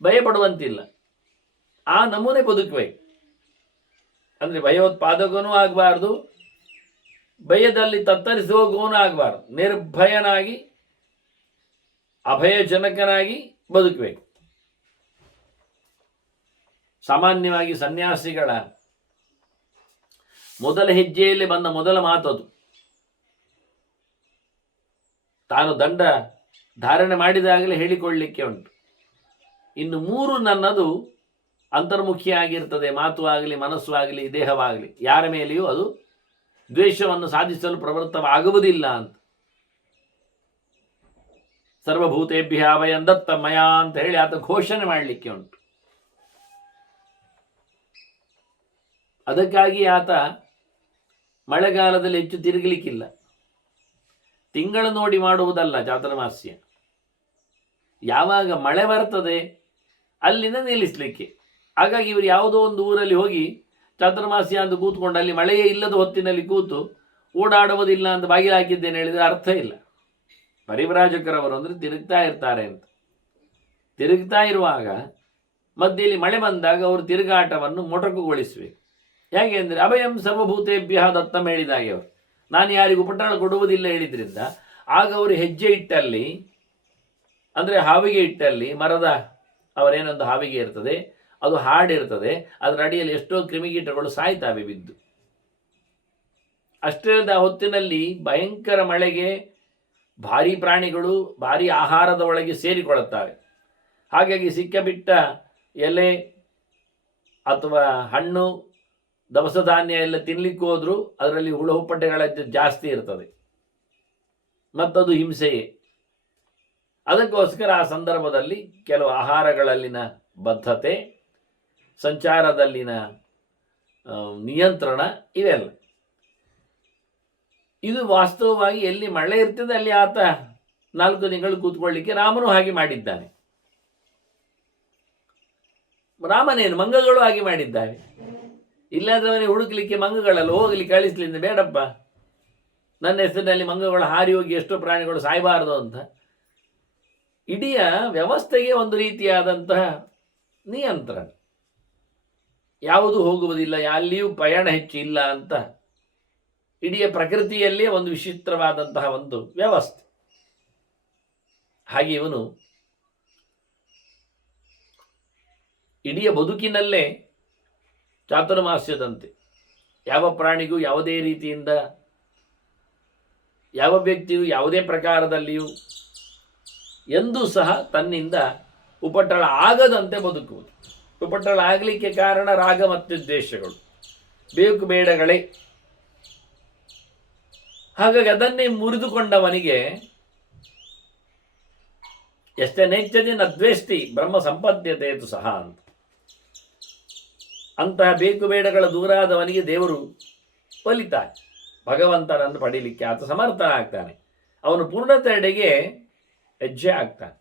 ಭಯಪಡುವಂತಿಲ್ಲ. ಆ ನಮೂನೆ ಬದುಕಬೇಕು. ಅಂದರೆ ಭಯೋತ್ಪಾದಕನೂ ಆಗಬಾರ್ದು, ಭಯದಲ್ಲಿ ತತ್ತರಿಸಿ ಹೋಗುವವನು ಆಗಬಾರ್ದು. ನಿರ್ಭಯನಾಗಿ ಅಭಯಜನಕನಾಗಿ ಬದುಕಬೇಕು. ಸಾಮಾನ್ಯವಾಗಿ ಸನ್ಯಾಸಿಗಳ ಮೊದಲ ಹೆಜ್ಜೆಯಲ್ಲಿ ಬಂದ ಮೊದಲ ಮಾತದು. ತಾನು ದಂಡ ಧಾರಣೆ ಮಾಡಿದಾಗಲೇ ಹೇಳಿಕೊಳ್ಳಲಿಕ್ಕೆ ಉಂಟು. ಇನ್ನು 3 ನನ್ನದು ಅಂತರ್ಮುಖಿಯಾಗಿರ್ತದೆ. ಮಾತು ಆಗಲಿ, ಮನಸ್ಸು ಆಗಲಿ, ದೇಹವಾಗಲಿ. ಯಾರ ಮೇಲೆಯೂ ಅದು ದ್ವೇಷವನ್ನು ಸಾಧಿಸಲು ಪ್ರವೃತ್ತವಾಗುವುದಿಲ್ಲ ಅಂತ. ಸರ್ವಭೂತೇಭ್ಯ ಅಭಯಂ ದತ್ತಂ ಮಯಾ ಅಂತ ಹೇಳಿ ಆತ ಘೋಷಣೆ ಮಾಡಲಿಕ್ಕೆ ಉಂಟು. ಅದಕ್ಕಾಗಿ ಆತ ಮಳೆಗಾಲದಲ್ಲಿ ಹೆಚ್ಚು ತಿರುಗಲಿಕ್ಕಿಲ್ಲ. ತಿಂಗಳು ನೋಡಿ ಮಾಡುವುದಲ್ಲ ಚಾತುರ್ಮಾಸ್ಯ. ಯಾವಾಗ ಮಳೆ ಬರ್ತದೆ ಅಲ್ಲಿಂದ ನಿಲ್ಲಿಸಲಿಕ್ಕೆ. ಹಾಗಾಗಿ ಇವರು ಯಾವುದೋ ಒಂದು ಊರಲ್ಲಿ ಹೋಗಿ ಚಾತುರ್ಮಾಸ್ಯ ಅಂತ ಕೂತ್ಕೊಂಡು ಅಲ್ಲಿ ಮಳೆಯೇ ಇಲ್ಲದ ಹೊತ್ತಿನಲ್ಲಿ ಕೂತು ಓಡಾಡುವುದಿಲ್ಲ ಅಂತ ಬಾಗಿಲು ಹಾಕಿದ್ದೇನೆ ಹೇಳಿದರೆ ಅರ್ಥ ಇಲ್ಲ. ಪರಿವ್ರಾಜಕರವರು ಅಂದರೆ ತಿರುಗ್ತಾ ಇರ್ತಾರೆ ಅಂತ. ತಿರುಗ್ತಾ ಇರುವಾಗ ಮಧ್ಯೆಯಲ್ಲಿ ಮಳೆ ಬಂದಾಗ ಅವರು ತಿರುಗಾಟವನ್ನು ಮೊಟಕುಗೊಳಿಸಬೇಕು. ಹೇಗೆ ಅಂದರೆ ಅಭಯಂ ಸರ್ವಭೂತೇಭ್ಯ ದತ್ತಂ ಹೇಳಿದಾಗೆ ಅವರು ನಾನು ಯಾರಿಗೂ ಉಪಟಳ ಕೊಡುವುದಿಲ್ಲ ಹೇಳಿದ್ರಿಂದ ಆಗ ಅವರು ಹೆಜ್ಜೆ ಇಟ್ಟಲ್ಲಿ, ಅಂದರೆ ಹಾವಿಗೆ ಇಟ್ಟಲ್ಲಿ, ಮರದ ಅವರೇನೊಂದು ಹಾವಿಗೆ ಇರ್ತದೆ, ಅದು ಹಾಡಿರ್ತದೆ, ಅದರ ಅಡಿಯಲ್ಲಿ ಎಷ್ಟೋ ಕ್ರಿಮಿಕೀಟಗಳು ಸಾಯ್ತಾವೆ ಬಿದ್ದು. ಅಷ್ಟೇ ಹೊತ್ತಿನಲ್ಲಿ ಭಯಂಕರ ಮಳೆಗೆ ಭಾರಿ ಪ್ರಾಣಿಗಳು ಭಾರಿ ಆಹಾರದ ಒಳಗೆ ಸೇರಿಕೊಳ್ಳುತ್ತವೆ. ಹಾಗಾಗಿ ಸಿಕ್ಕಬಿಟ್ಟ ಎಲೆ ಅಥವಾ ಹಣ್ಣು ದವಸ ಧಾನ್ಯ ಎಲ್ಲ ತಿನ್ಲಿಕ್ಕೆ ಹೋದರೂ ಅದರಲ್ಲಿ ಹುಳು ಹುಪ್ಪಟೆಗಳ ಜಾಸ್ತಿ ಇರ್ತದೆ, ಮತ್ತದು ಹಿಂಸೆಯೇ. ಅದಕ್ಕೋಸ್ಕರ ಆ ಸಂದರ್ಭದಲ್ಲಿ ಕೆಲವು ಆಹಾರಗಳಲ್ಲಿನ ಬದ್ಧತೆ, ಸಂಚಾರದಲ್ಲಿನ ನಿಯಂತ್ರಣ ಇವೆಲ್ಲ. ಇದು ವಾಸ್ತವವಾಗಿ ಎಲ್ಲಿ ಮಳೆ ಇರ್ತದೆ ಅಲ್ಲಿ ಆತ 4 ತಿಂಗಳು ಕೂತ್ಕೊಳ್ಳಿಕ್ಕೆ ರಾಮನು ಹಾಗೆ ಮಾಡಿದ್ದಾನೆ. ರಾಮನೇನು ಮಂಗಗಳು ಹಾಗೆ ಮಾಡಿದ್ದಾವೆ. ಇಲ್ಲಾಂದ್ರೆ ಅವನಿಗೆ ಹುಡುಕ್ಲಿಕ್ಕೆ ಮಂಗಗಳಲ್ಲ, ಹೋಗಲಿ ಕಳಿಸ್ಲಿಂದ ಬೇಡಪ್ಪ, ನನ್ನ ಹೆಸರಿನಲ್ಲಿ ಮಂಗಗಳು ಹಾರಿ ಹೋಗಿ ಎಷ್ಟೋ ಪ್ರಾಣಿಗಳು ಸಾಯಬಾರದು ಅಂತ. ಇಡೀ ವ್ಯವಸ್ಥೆಗೆ ಒಂದು ರೀತಿಯಾದಂತಹ ನಿಯಂತ್ರಣ. ಯಾವುದು ಹೋಗುವುದಿಲ್ಲ, ಅಲ್ಲಿಯೂ ಪಯಣ ಹೆಚ್ಚು ಇಲ್ಲ ಅಂತ ಇಡೀ ಪ್ರಕೃತಿಯಲ್ಲೇ ಒಂದು ವಿಚಿತ್ರವಾದಂತಹ ಒಂದು ವ್ಯವಸ್ಥೆ. ಹಾಗೆ ಇವನು ಇಡೀ ಬದುಕಿನಲ್ಲೇ ಚಾತುರ್ಮಾಸ್ಯದಂತೆ ಯಾವ ಪ್ರಾಣಿಗೂ ಯಾವುದೇ ರೀತಿಯಿಂದ, ಯಾವ ವ್ಯಕ್ತಿಯು ಯಾವುದೇ ಪ್ರಕಾರದಲ್ಲಿಯೂ ಎಂದೂ ಸಹ ತನ್ನಿಂದ ಉಪಟಳ ಆಗದಂತೆ ಬದುಕುವುದು. ಉಪಟಳ ಆಗಲಿಕ್ಕೆ ಕಾರಣ ರಾಗ ಮತ್ತು ದ್ವೇಷಗಳು, ಬೇಕು ಬೇಡಗಳೇ. ಹಾಗಾಗಿ ಅದನ್ನೇ ಮುರಿದುಕೊಂಡವನಿಗೆ ಎಷ್ಟೇ ನೆಚ್ಚದಿ ನ ದ್ವೇಷ್ಟಿ ಬ್ರಹ್ಮ ಸಂಪದ್ಯತೆ ಸಹ ಅಂತ. ಅಂತಹ ಬೇಕು ಬೇಡಗಳ ದೂರಾದವನಿಗೆ ದೇವರು ಒಲಿತಾನೆ, ಭಗವಂತನನ್ನು ಪಡೀಲಿಕ್ಕೆ ಆತ ಸಮರ್ಥನಾಗ್ತಾನೆ. ಅವನು ಪೂರ್ಣತೆಡೆಗೆ ಹೆಜ್ಜೆ ಆಗ್ತಾನೆ.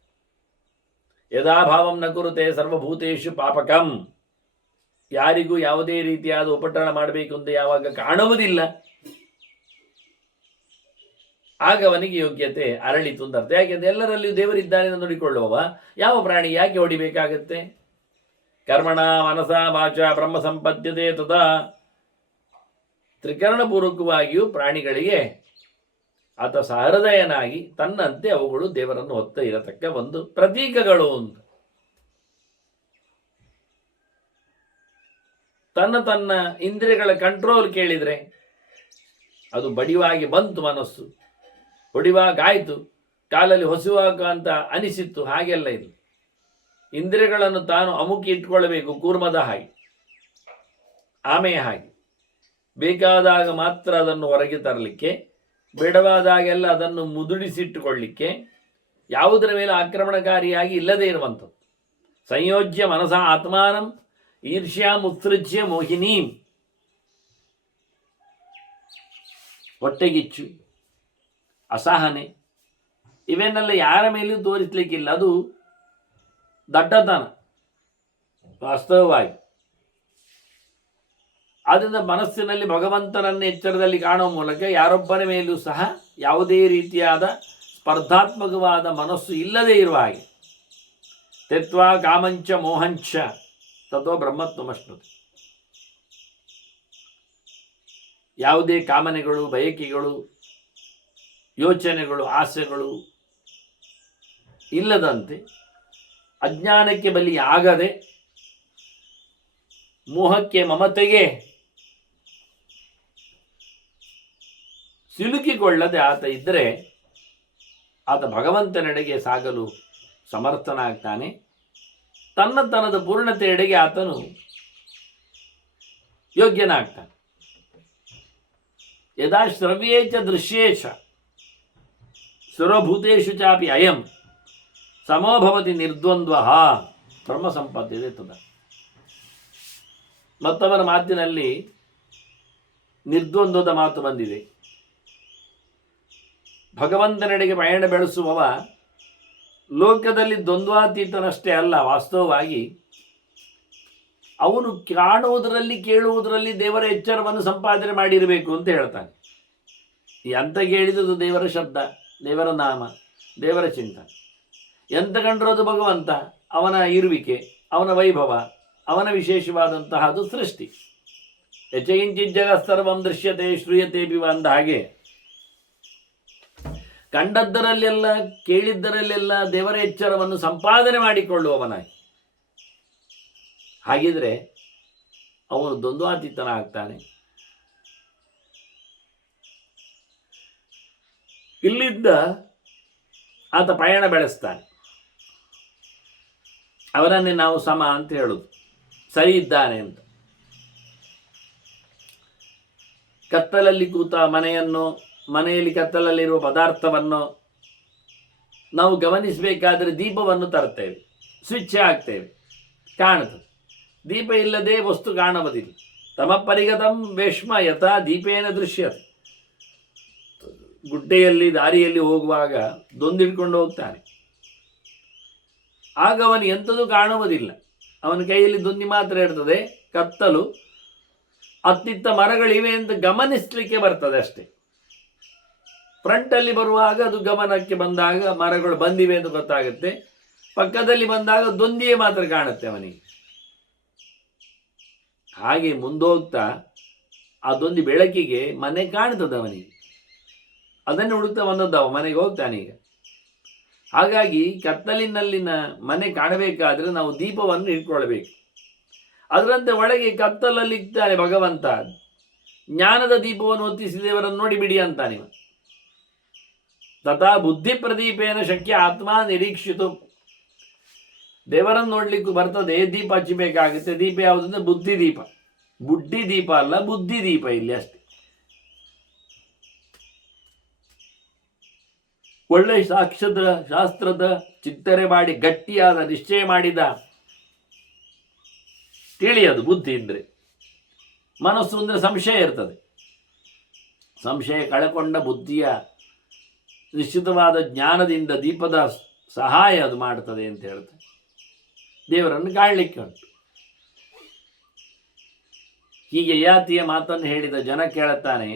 ಯಥಾಭಾವಂ ನ ಕುರುತೆ ಸರ್ವಭೂತೇಷು ಪಾಪಕಂ. ಯಾರಿಗೂ ಯಾವುದೇ ರೀತಿಯಾದ ಉಪಟಳ ಮಾಡಬೇಕು ಅಂತ ಯಾವಾಗ ಕಾಣುವುದಿಲ್ಲ ಆಗ ಅವನಿಗೆ ಯೋಗ್ಯತೆ ಅರಳಿತು ಅಂತ ಅರ್ಥ. ಯಾಕೆಂದ್ರೆ ಎಲ್ಲರಲ್ಲಿಯೂ ದೇವರಿದ್ದಾನೆ ನೋಡಿಕೊಳ್ಳುವವ ಯಾವ ಪ್ರಾಣಿ ಯಾಕೆ ಹೊಡಿಬೇಕಾಗತ್ತೆ? ಕರ್ಮಣ ಮನಸ ವಾಚ ಬ್ರಹ್ಮ ಸಂಪದ್ಯತೆ ತದಾ. ತ್ರಿಕರಣಪೂರ್ವಕವಾಗಿಯೂ ಪ್ರಾಣಿಗಳಿಗೆ ಆತ ಸಹೃದಯನಾಗಿ ತನ್ನಂತೆ ಅವುಗಳು ದೇವರನ್ನು ಹೊತ್ತ ಇರತಕ್ಕ ಒಂದು ಪ್ರತೀಕಗಳು ಅಂತ. ತನ್ನ ಇಂದ್ರಿಯಗಳ ಕಂಟ್ರೋಲ್ ಕೇಳಿದರೆ ಅದು ಬಡಿವಾಗಿ ಬಂತು, ಮನಸ್ಸು ಹೊಡಿವಾಗಾಯಿತು, ಕಾಲಲ್ಲಿ ಹೊಸುವಾಗ ಅಂತ ಅನಿಸಿತ್ತು. ಹಾಗೆಲ್ಲ ಇಲ್ಲ. ಇಂದ್ರಿಯಗಳನ್ನು ತಾನು ಅಮುಕಿ ಇಟ್ಕೊಳ್ಬೇಕು, ಕೂರ್ಮದ ಹಾಗೆ, ಆಮೆಯ ಹಾಗೆ. ಬೇಕಾದಾಗ ಮಾತ್ರ ಅದನ್ನು ಹೊರಗೆ ತರಲಿಕ್ಕೆ, ಬೇಡವಾದಾಗೆಲ್ಲ ಅದನ್ನು ಮುದುಡಿಸಿಟ್ಟುಕೊಳ್ಳಿಕ್ಕೆ, ಯಾವುದರ ಮೇಲೆ ಆಕ್ರಮಣಕಾರಿಯಾಗಿ ಇಲ್ಲದೇ ಇರುವಂಥದ್ದು. ಸಂಯೋಜ್ಯ ಮನಸ ಆತ್ಮಾನಂ ಈರ್ಷ್ಯಾ ಮುತ್ಸೃಜ್ಯ ಮೋಹಿನೀಂ. ಹೊಟ್ಟೆಗಿಚ್ಚು, ಅಸಹನೆ ಇವೆನ್ನೆಲ್ಲ ಯಾರ ಮೇಲೂ ತೋರಿಸಲಿಕ್ಕಿಲ್ಲ. ಅದು ದಡ್ಡತನ ವಾಸ್ತವವಾಗಿ. ಆದ್ದರಿಂದ ಮನಸ್ಸಿನಲ್ಲಿ ಭಗವಂತನನ್ನು ಎಚ್ಚರದಲ್ಲಿ ಕಾಣುವ ಮೂಲಕ ಯಾರೊಬ್ಬರ ಮೇಲೂ ಸಹ ಯಾವುದೇ ರೀತಿಯಾದ ಸ್ಪರ್ಧಾತ್ಮಕವಾದ ಮನಸ್ಸು ಇಲ್ಲದೇ ಇರುವ ಹಾಗೆ, ತೆತ್ವಾ ಕಾಮಂಚ ಮೋಹಂಚ ತಥೋ ಬ್ರಹ್ಮತ್ವಮಶ್ನುತೆ. ಯಾವುದೇ ಕಾಮನೆಗಳು, ಬಯಕೆಗಳು, ಯೋಚನೆಗಳು, ಆಸೆಗಳು ಇಲ್ಲದಂತೆ, ಅಜ್ಞಾನಕ್ಕೆ ಬಲಿಯಾಗದೆ, ಮೋಹಕ್ಕೆ ಮಮತೆಗೆ ಸಿಲುಕಿಕೊಳ್ಳದೆ ಆತ ಇದ್ದರೆ ಆತ ಭಗವಂತನೆಡೆಗೆ ಸಾಗಲು ಸಮರ್ಥನಾಗ್ತಾನೆ. ತನ್ನತನದ ಪೂರ್ಣತೆಯೆಡೆಗೆ ಆತನು ಯೋಗ್ಯನಾಗ್ತಾನೆ. ಯದಾ ಶ್ರವ್ಯೇ ಚ ದೃಶ್ಯೇ ಚ ಸರ್ವಭೂತೇಷು ಚಾಪಿ ಅಯಂ ಸಮೋಭವತಿ ನಿರ್ದ್ವಂದ್ವ ಬ್ರಹ್ಮ ಸಂಪತ್ತಿದೆ ತದ. ಮತ್ತವರ ಮಾತಿನಲ್ಲಿ ನಿರ್ದ್ವಂದ್ವದ ಮಾತು ಬಂದಿದೆ. ಭಗವಂತನೆಡೆಗೆ ಪಯಣ ಬೆಳೆಸುವವ ಲೋಕದಲ್ಲಿ ದ್ವಂದ್ವಾತೀತನಷ್ಟೇ ಅಲ್ಲ, ವಾಸ್ತವವಾಗಿ ಅವನು ಕಾಣುವುದರಲ್ಲಿ, ಕೇಳುವುದರಲ್ಲಿ ದೇವರ ಎಚ್ಚರವನ್ನು ಸಂಪಾದನೆ ಮಾಡಿರಬೇಕು ಅಂತ ಹೇಳ್ತಾನೆ. ಎಂತ ಕೇಳಿದುದು ದೇವರ ಶಬ್ದ, ದೇವರ ನಾಮ, ದೇವರ ಚಿಂತನೆ. ಎಂತ ಕಂಡಿರೋದು ಭಗವಂತ, ಅವನ ಇರುವಿಕೆ, ಅವನ ವೈಭವ, ಅವನ ವಿಶೇಷವಾದಂತಹದ್ದು ಸೃಷ್ಟಿ. ಯಚಕಿಂಚಿತ್ ಜಗತ್ಸರ್ವಂ ದೃಶ್ಯತೆ ಶ್ರೂಯತೆ ಬಿವ ಅಂದ ಹಾಗೆ ಕಂಡದ್ದರಲ್ಲೆಲ್ಲ, ಕೇಳಿದ್ದರಲ್ಲೆಲ್ಲ ದೇವರ ಎಚ್ಚರವನ್ನು ಸಂಪಾದನೆ ಮಾಡಿಕೊಳ್ಳುವವನಾಗಿ. ಹಾಗಿದ್ರೆ ಅವನು ದ್ವಂದ್ವಾತೀತನಾಗ್ತಾನೆ. ಇಲ್ಲಿದ್ದ ಆತ ಪಯಣ ಬೆಳೆಸ್ತಾನೆ. ಅವರನ್ನೇ ನಾವು ಸಮ ಅಂತ ಹೇಳುದು, ಸರಿ ಇದ್ದಾನೆ ಅಂತ. ಕತ್ತಲಲ್ಲಿ ಕೂತ ಮನೆಯಲ್ಲಿ ಕತ್ತಲಲ್ಲಿರುವ ಪದಾರ್ಥವನ್ನು ನಾವು ಗಮನಿಸಬೇಕಾದರೆ ದೀಪವನ್ನು ತರ್ತೇವೆ, ಸ್ವಿಚ್ ಹಾಕ್ತೇವೆ, ಕಾಣುತ್ತದೆ. ದೀಪ ಇಲ್ಲದೆ ವಸ್ತು ಕಾಣುವುದಿಲ್ಲ. ತಮಪರಿಗತಂ ವೇಷ್ಮ ಯಥಾ ದೀಪೇನ ದೃಶ್ಯತೆ. ಗುಡ್ಡೆಯಲ್ಲಿ ದಾರಿಯಲ್ಲಿ ಹೋಗುವಾಗ ದೊಂದಿಡ್ಕೊಂಡು ಹೋಗ್ತಾನೆ. ಆಗ ಅವನು ಎಂಥದೂ ಕಾಣುವುದಿಲ್ಲ. ಅವನ ಕೈಯಲ್ಲಿ ದೊಂದಿ ಮಾತ್ರ ಇರ್ತದೆ, ಕತ್ತಲು, ಅತ್ತಿತ್ತ ಮರಗಳಿವೆ ಅಂತ ಗಮನಿಸಲಿಕ್ಕೆ ಬರ್ತದೆ ಅಷ್ಟೇ. ಫ್ರಂಟಲ್ಲಿ ಬರುವಾಗ ಅದು ಗಮನಕ್ಕೆ ಬಂದಾಗ ಮರಗಳು ಬಂದಿವೆ ಅಂತ ಗೊತ್ತಾಗುತ್ತೆ. ಪಕ್ಕದಲ್ಲಿ ಬಂದಾಗ ದೊಂದಿಯೇ ಮಾತ್ರ ಕಾಣುತ್ತೆ ಅವನಿಗೆ. ಹಾಗೆ ಮುಂದೋಗ್ತಾ ಆ ದೊಂದಿ ಬೆಳಕಿಗೆ ಮನೆ ಕಾಣ್ತದೆ ಅವನಿಗೆ. ಅದನ್ನು ಹುಡುಕ್ತಾ ಬಂದದ್ದವ ಮನೆಗೆ ಹೋಗ್ತಾನೆ ಈಗ. ಹಾಗಾಗಿ ಕತ್ತಲಿನಲ್ಲಿನ ಮನೆ ಕಾಣಬೇಕಾದ್ರೆ ನಾವು ದೀಪವನ್ನು ಇಟ್ಕೊಳ್ಬೇಕು. ಅದರಂತೆ ಒಳಗೆ ಕತ್ತಲಲ್ಲಿ ಇರ್ತಾನೆ ಭಗವಂತ. ಜ್ಞಾನದ ದೀಪವನ್ನು ಹೊತ್ತಿಸಿ ದೇವರನ್ನು ನೋಡಿಬಿಡಿ ಅಂತಾನೆ. ತಥಾ ಬುದ್ಧಿ ಪ್ರದೀಪೇನ ಶಕ್ಯ ಆತ್ಮ ನಿರೀಕ್ಷಿತು. ದೇವರನ್ನು ನೋಡ್ಲಿಕ್ಕೂ ಬರ್ತದೆ, ದೀಪ ಹಚ್ಚಬೇಕಾಗುತ್ತೆ. ದೀಪ ಯಾವುದಂದ್ರೆ ಬುದ್ಧಿ ದೀಪ. ಬುಡ್ಡಿ ದೀಪ ಅಲ್ಲ, ಬುದ್ಧಿ ದೀಪ ಇಲ್ಲಿ ಅಷ್ಟೆ. ಒಳ್ಳೆ ಶಾಸ್ತ್ರದ ಚಿತ್ತರೆ ಮಾಡಿ ಗಟ್ಟಿಯಾದ ನಿಶ್ಚಯ ಮಾಡಿದ ತಿಳಿಯದು ಬುದ್ಧಿ ಇದ್ರೆ. ಮನಸ್ಸು ಅಂದರೆ ಸಂಶಯ ಇರ್ತದೆ. ಸಂಶಯ ಕಳಕೊಂಡ ಬುದ್ಧಿಯ ನಿಶ್ಚಿತವಾದ ಜ್ಞಾನದಿಂದ ದೀಪದ ಸಹಾಯ ಅದು ಮಾಡ್ತದೆ ಅಂತ ಹೇಳ್ತಾರೆ. ದೇವರನ್ನು ಕಾಣಲಿಕ್ಕೆ ಉಂಟು. ಹೀಗೆ ಯಾತಿಯ ಮಾತನ್ನು ಹೇಳಿದ ಜನ ಕೇಳುತ್ತಾನೆ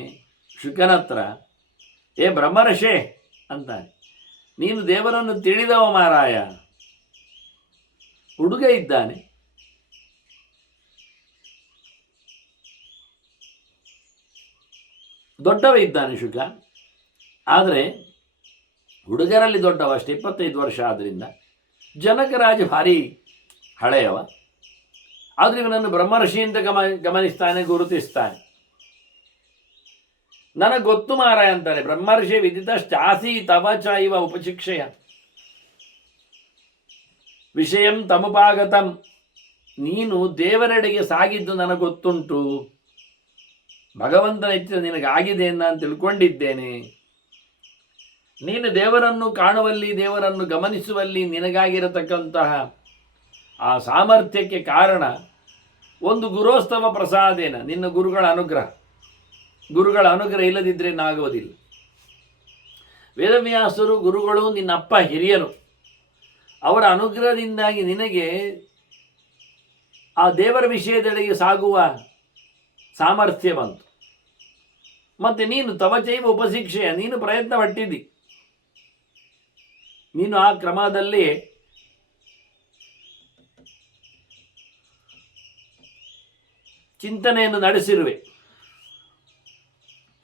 ಶುಕನತ್ರ, ಏ ಬ್ರಹ್ಮರ್ಷೇ ಅಂತಾನೆ, ನೀನು ದೇವರನ್ನು ತಿಳಿದವ ಮಾರಾಯ. ಹುಡುಗ ಇದ್ದಾನೆ, ದೊಡ್ಡವ ಇದ್ದಾನೆ ಶುಕ. ಆದರೆ ಹುಡುಗರಲ್ಲಿ ದೊಡ್ಡವ ಅಷ್ಟೇ, 25 ವರ್ಷ. ಆದ್ದರಿಂದ ಜನಕರಾಜ ಭಾರಿ ಹಳೆಯವ. ಆದರೆ ಇವನನ್ನು ಬ್ರಹ್ಮರ್ಷಿ ಅಂತ ಗಮನಿಸ್ತಾನೆ, ಗುರುತಿಸ್ತಾನೆ. ನನಗೆ ಗೊತ್ತು ಮಾರಾಯ ಅಂತಾನೆ. ಬ್ರಹ್ಮರ್ಷಿ ವಿದಿತಶ್ಚಾಸಿ ತವ ಚ ಇವ ಉಪಶಿಕ್ಷೆಯ ವಿಷಯಂ ತಮುಪಾಗತಂ. ನೀನು ದೇವರೆಡೆಗೆ ಸಾಗಿದ್ದು ನನಗೆ ಗೊತ್ತುಂಟು. ಭಗವಂತನ ಇಚ್ಛೆ ನಿನಗಾಗಿದೆ ನಾನು ತಿಳ್ಕೊಂಡಿದ್ದೇನೆ. ನೀನು ದೇವರನ್ನು ಕಾಣುವಲ್ಲಿ, ದೇವರನ್ನು ಗಮನಿಸುವಲ್ಲಿ ನಿನಗಾಗಿರತಕ್ಕಂತಹ ಆ ಸಾಮರ್ಥ್ಯಕ್ಕೆ ಕಾರಣ ಒಂದು ಗುರೋಸ್ತವ ಪ್ರಸಾದೇನ, ನಿನ್ನ ಗುರುಗಳ ಅನುಗ್ರಹ. ಗುರುಗಳ ಅನುಗ್ರಹ ಇಲ್ಲದಿದ್ದರೆ ಏನಾಗುವುದಿಲ್ಲ. ವೇದವ್ಯಾಸರು ಗುರುಗಳು, ನಿನ್ನ ಅಪ್ಪ ಹಿರಿಯರು. ಅವರ ಅನುಗ್ರಹದಿಂದಾಗಿ ನಿನಗೆ ಆ ದೇವರ ವಿಷಯದೆಡೆಗೆ ಸಾಗುವ ಸಾಮರ್ಥ್ಯ ಬಂತು. ಮತ್ತೆ ನೀನು ತವಚೈವ ಉಪಶಿಕ್ಷೆಯ, ನೀನು ಪ್ರಯತ್ನ ಪಟ್ಟಿದ್ದಿ. ನೀನು ಆ ಕ್ರಮದಲ್ಲಿ ಚಿಂತನೆಯನ್ನು ನಡೆಸಿರುವೆ.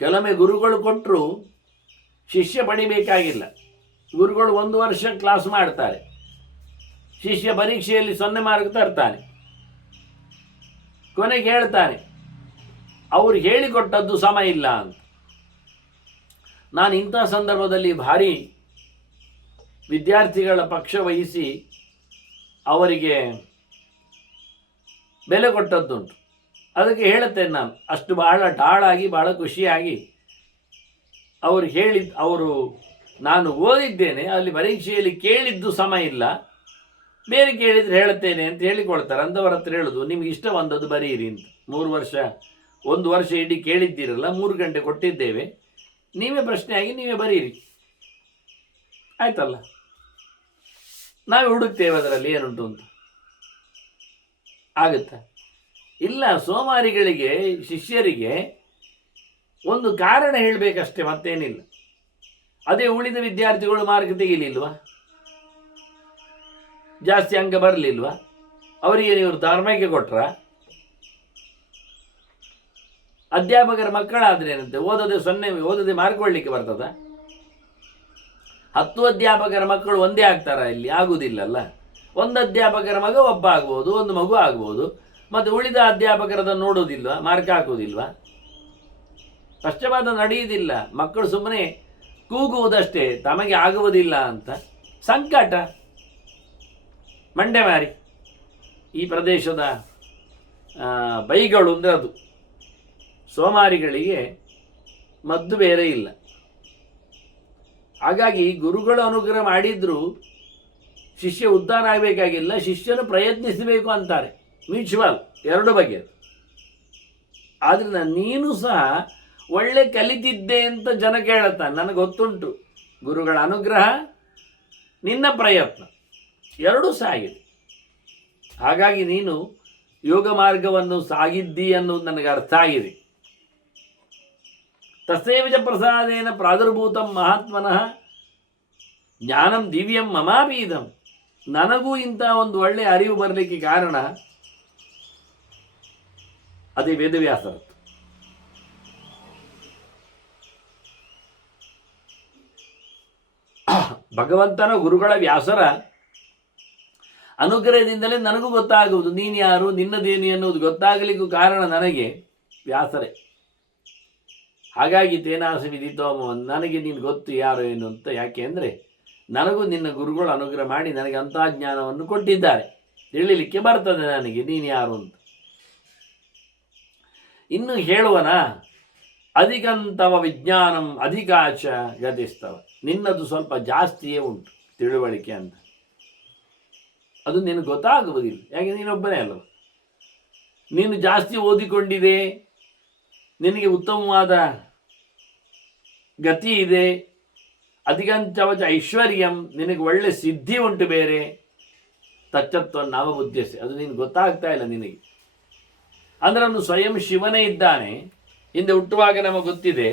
ಕೆಲವೊಮ್ಮೆ ಗುರುಗಳು ಕೊಟ್ಟರು ಶಿಷ್ಯ ಪಡಿಬೇಕಾಗಿಲ್ಲ. ಗುರುಗಳು 1 ವರ್ಷ ಕ್ಲಾಸ್ ಮಾಡ್ತಾರೆ, ಶಿಷ್ಯ ಪರೀಕ್ಷೆಯಲ್ಲಿ 0 ಮಾರ್ಕ್ ತರ್ತಾನೆ. ಕೊನೆಗೆ ಹೇಳ್ತಾನೆ ಅವರು ಹೇಳಿಕೊಟ್ಟದ್ದು ಸಮ ಇಲ್ಲ ಅಂತ. ನಾನು ಇಂಥ ಸಂದರ್ಭದಲ್ಲಿ ಭಾರಿ ವಿದ್ಯಾರ್ಥಿಗಳ ಪಕ್ಷ ವಹಿಸಿ ಅವರಿಗೆ ಬೆಲೆ ಕೊಟ್ಟದ್ದುಂಟು. ಅದಕ್ಕೆ ಹೇಳುತ್ತೇನೆ ನಾನು, ಅಷ್ಟು ಬಹಳ ಢಾಳಾಗಿ ಬಹಳ ಖುಷಿಯಾಗಿ ಅವರು ನಾನು ಓದಿದ್ದೇನೆ, ಅಲ್ಲಿ ಪರೀಕ್ಷೆಯಲ್ಲಿ ಕೇಳಿದ್ದು ಸಮ ಇಲ್ಲ, ಬೇರೆ ಕೇಳಿದರೆ ಹೇಳುತ್ತೇನೆ ಅಂತ ಹೇಳಿಕೊಳ್ತಾರೆ. ಅಂಥವ್ರ ಹತ್ರ ಹೇಳೋದು, ನಿಮ್ಗೆ ಇಷ್ಟ ಬಂದದ್ದು ಬರೀರಿ ಅಂತ. 1 ವರ್ಷ ಇಡೀ ಕೇಳಿದ್ದೀರಲ್ಲ, 3 ಗಂಟೆ ಕೊಟ್ಟಿದ್ದೇವೆ, ನೀವೇ ಪ್ರಶ್ನೆಯಾಗಿ ನೀವೇ ಬರೀರಿ, ಆಯ್ತಲ್ಲ, ನಾವೇ ಹುಡುಕ್ತೇವೆ ಅದರಲ್ಲಿ ಏನುಂಟು ಅಂತ. ಆಗುತ್ತಾ? ಇಲ್ಲ, ಸೋಮಾರಿಗಳಿಗೆ ಶಿಷ್ಯರಿಗೆ ಒಂದು ಕಾರಣ ಹೇಳಬೇಕಷ್ಟೇ, ಮತ್ತೇನಿಲ್ಲ. ಅದೇ ಉಳಿದ ವಿದ್ಯಾರ್ಥಿಗಳು ಮಾರ್ಕ್ ತೆಗಿಲಿಲ್ವಾ, ಜಾಸ್ತಿ ಅಂಕ ಬರಲಿಲ್ವಾ, ಅವರಿಗೆ ನೀವು ಧಾರ್ಮಿಕ ಕೊಟ್ರ? ಅಧ್ಯಾಪಕರ ಮಕ್ಕಳಾದ್ರೇನಂತೆ, ಓದದೆ ಮಾರ್ಕ್ ಕೊಡ್ಲಿಕ್ಕೆ ಬರ್ತದ? 10 ಅಧ್ಯಾಪಕರ ಮಕ್ಕಳು ಒಂದೇ ಆಗ್ತಾರ? ಇಲ್ಲಿ ಆಗುವುದಿಲ್ಲಲ್ಲ. 1 ಅಧ್ಯಾಪಕರ ಮಗ ಒಬ್ಬ ಆಗ್ಬೋದು, 1 ಮಗು ಆಗ್ಬೋದು, ಮತ್ತು ಉಳಿದ ಅಧ್ಯಾಪಕರದನ್ನು ನೋಡೋದಿಲ್ವಾ, ಮಾರ್ಕ್ ಹಾಕುವುದಿಲ್ವಾ? ಪಕ್ಷಪಾತ ನಡೆಯುವುದಿಲ್ಲ. ಮಕ್ಕಳು ಸುಮ್ಮನೆ ಕೂಗುವುದಷ್ಟೇ, ತಮಗೆ ಆಗುವುದಿಲ್ಲ ಅಂತ. ಸಂಕಟ ಮಂಡೆ ಮಾರಿ ಈ ಪ್ರದೇಶದ ಬೈಗಳು ಅಂದರೆ ಅದು. ಸೋಮಾರಿಗಳಿಗೆ ಮದ್ದು ಬೇರೆ ಇಲ್ಲ. ಹಾಗಾಗಿ ಗುರುಗಳು ಅನುಗ್ರಹ ಮಾಡಿದ್ರು ಶಿಷ್ಯ ಉದ್ಧಾರ ಆಗಬೇಕಾಗಿಲ್ಲ, ಶಿಷ್ಯನು ಪ್ರಯತ್ನಿಸಬೇಕು ಅಂತಾರೆ. ಮ್ಯೂಚುವಲ್, 2 ಬಗೆದು. ಆದ್ರಿಂದ ನೀನು ಸಹ ಒಳ್ಳೆ ಕಲಿತಿದ್ದೆ ಅಂತ ಜನ ಕೇಳುತ್ತಾನೆ. ನನಗೆ ಗೊತ್ತುಂಟು, ಗುರುಗಳ ಅನುಗ್ರಹ, ನಿನ್ನ ಪ್ರಯತ್ನ 2 ಸಹ ಆಗಿದೆ. ಹಾಗಾಗಿ ನೀನು ಯೋಗ ಮಾರ್ಗವನ್ನು ಸಾಗಿದ್ದಿ ಅನ್ನೋದು ನನಗೆ ಅರ್ಥ ಆಗಿದೆ. ತಸ್ಸೇವಿಜ ಪ್ರಸಾದೇನ ಪ್ರಾದುರ್ಭೂತಂ ಮಹಾತ್ಮನಃ ಜ್ಞಾನಂ ದಿವ್ಯಂ ಮಮಾಪೀದಂ. ನನಗೂ ಇಂಥ ಒಂದು ಒಳ್ಳೆಯ ಅರಿವು ಬರಲಿಕ್ಕೆ ಕಾರಣ ಅದೇ ವೇದವ್ಯಾಸರದ್ದು. ಭಗವಂತನ ಗುರುಗಳ ವ್ಯಾಸರ ಅನುಗ್ರಹದಿಂದಲೇ ನನಗೂ ಗೊತ್ತಾಗುವುದು ನೀನು ಯಾರು, ನಿನ್ನದೇನು ಎನ್ನುವುದು ಗೊತ್ತಾಗಲಿಕ್ಕೂ ಕಾರಣ ನನಗೆ ವ್ಯಾಸರೇ. ಹಾಗಾಗಿ ತೇನಾಸ ವಿದಿತೋಮ, ನನಗೆ ನೀನು ಗೊತ್ತು ಯಾರು ಏನು ಅಂತ. ಯಾಕೆ ಅಂದರೆ ನನಗೂ ನಿನ್ನ ಗುರುಗಳು ಅನುಗ್ರಹ ಮಾಡಿ ನನಗೆ ಅಂಥ ಜ್ಞಾನವನ್ನು ಕೊಟ್ಟಿದ್ದಾರೆ, ತಿಳಿಲಿಕ್ಕೆ ಬರ್ತದೆ ನನಗೆ ನೀನು ಯಾರು ಅಂತ. ಇನ್ನು ಹೇಳುವನ ಅಧಿಕಂತವ ವಿಜ್ಞಾನಂ ಅಧಿಕಾಚ ಗತಿಸ್ತವ. ನಿನ್ನದು ಸ್ವಲ್ಪ ಜಾಸ್ತಿಯೇ ಉಂಟು ತಿಳುವಳಿಕೆ ಅಂತ. ಅದು ನಿನಗೆ ಗೊತ್ತಾಗುವುದಿಲ್ಲ, ಯಾಕೆ ನೀನೊಬ್ಬನೇ ಅಲ್ವ. ನೀನು ಜಾಸ್ತಿ ಓದಿಕೊಂಡಿದೆ, ನಿನಗೆ ಉತ್ತಮವಾದ ಗತಿ ಇದೆ, ಅಧಿಕಂಚವಚ ಐಶ್ವರ್ಯಂ, ನಿನಗೆ ಒಳ್ಳೆ ಸಿದ್ಧಿ ಉಂಟು ಬೇರೆ, ತಚ್ಚತ್ವ ನಾಮಬುದ್ಧಿಸೆ, ಅದು ನಿನಗೆ ಗೊತ್ತಾಗ್ತಾ ಇಲ್ಲ ನಿನಗೆ. ಅಂದರೆ ಅವನು ಸ್ವಯಂ ಶಿವನೇ ಇದ್ದಾನೆ. ಹಿಂದೆ ಹುಟ್ಟುವಾಗ ನಮಗೆ ಗೊತ್ತಿದೆ,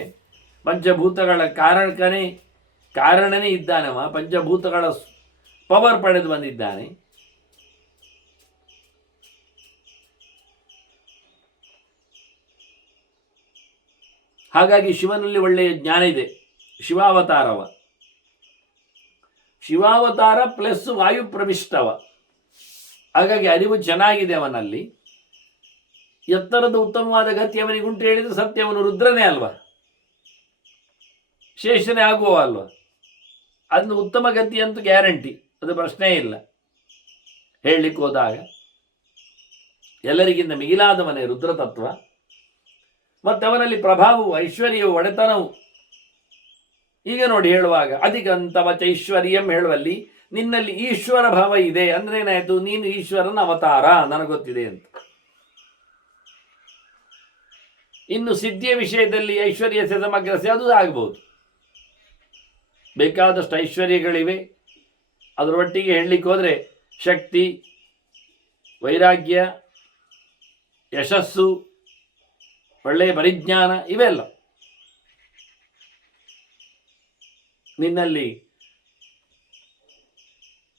ಪಂಚಭೂತಗಳ ಕಾರಣನೇ ಇದ್ದಾನವ, ಪಂಚಭೂತಗಳ ಪವರ್ ಪಡೆದು ಬಂದಿದ್ದಾನೆ. ಹಾಗಾಗಿ ಶಿವನಲ್ಲಿ ಒಳ್ಳೆಯ ಜ್ಞಾನ ಇದೆ. ಶಿವಾವತಾರ ಪ್ಲಸ್ ವಾಯು ಪ್ರವಿಷ್ಟವ. ಹಾಗಾಗಿ ಅರಿವು ಚೆನ್ನಾಗಿದೆ ಅವನಲ್ಲಿ. ಎತ್ತರದ ಉತ್ತಮವಾದ ಗತಿ ಅವನಿಗುಂಟು ಹೇಳಿದರೆ ಸತ್ಯ, ಅವನು ರುದ್ರನೇ ಅಲ್ವಾ, ಶೇಷನೇ ಆಗುವ ಅಲ್ವಾ. ಅದನ್ನು ಉತ್ತಮ ಗತಿ ಅಂತೂ ಗ್ಯಾರಂಟಿ, ಅದು ಪ್ರಶ್ನೆ ಇಲ್ಲ. ಹೇಳಲಿಕ್ಕೆ ಹೋದಾಗ ಎಲ್ಲರಿಗಿಂತ ಮಿಗಿಲಾದವನೇ ರುದ್ರ ತತ್ವ. ಮತ್ತು ಅವನಲ್ಲಿ ಪ್ರಭಾವವು, ಐಶ್ವರ್ಯವು, ಒಡೆತನವು. ಈಗ ನೋಡಿ ಹೇಳುವಾಗ ಅಧಿಕಂತವಚ ಐಶ್ವರ್ಯಂ ಹೇಳುವಲ್ಲಿ ನಿನ್ನಲ್ಲಿ ಈಶ್ವರ ಭಾವ ಇದೆ. ಅಂದ್ರೆ ಏನಾಯ್ತು, ನೀನು ಈಶ್ವರನ ಅವತಾರ, ನನಗೆ ಗೊತ್ತಿದೆ ಅಂತ. ಇನ್ನು ಸಿದ್ಧಿಯ ವಿಷಯದಲ್ಲಿ ಐಶ್ವರ್ಯ ಸಮಗ್ರತೆ ಅದು ಆಗ್ಬೋದು. ಬೇಕಾದಷ್ಟು ಐಶ್ವರ್ಯಗಳಿವೆ. ಅದರೊಟ್ಟಿಗೆ ಹೇಳಲಿಕ್ಕೆ ಹೋದರೆ ಶಕ್ತಿ, ವೈರಾಗ್ಯ, ಯಶಸ್ಸು, ಒಳ್ಳೆಯ ಪರಿಜ್ಞಾನ ಇವೆಲ್ಲ ನಿನ್ನಲ್ಲಿ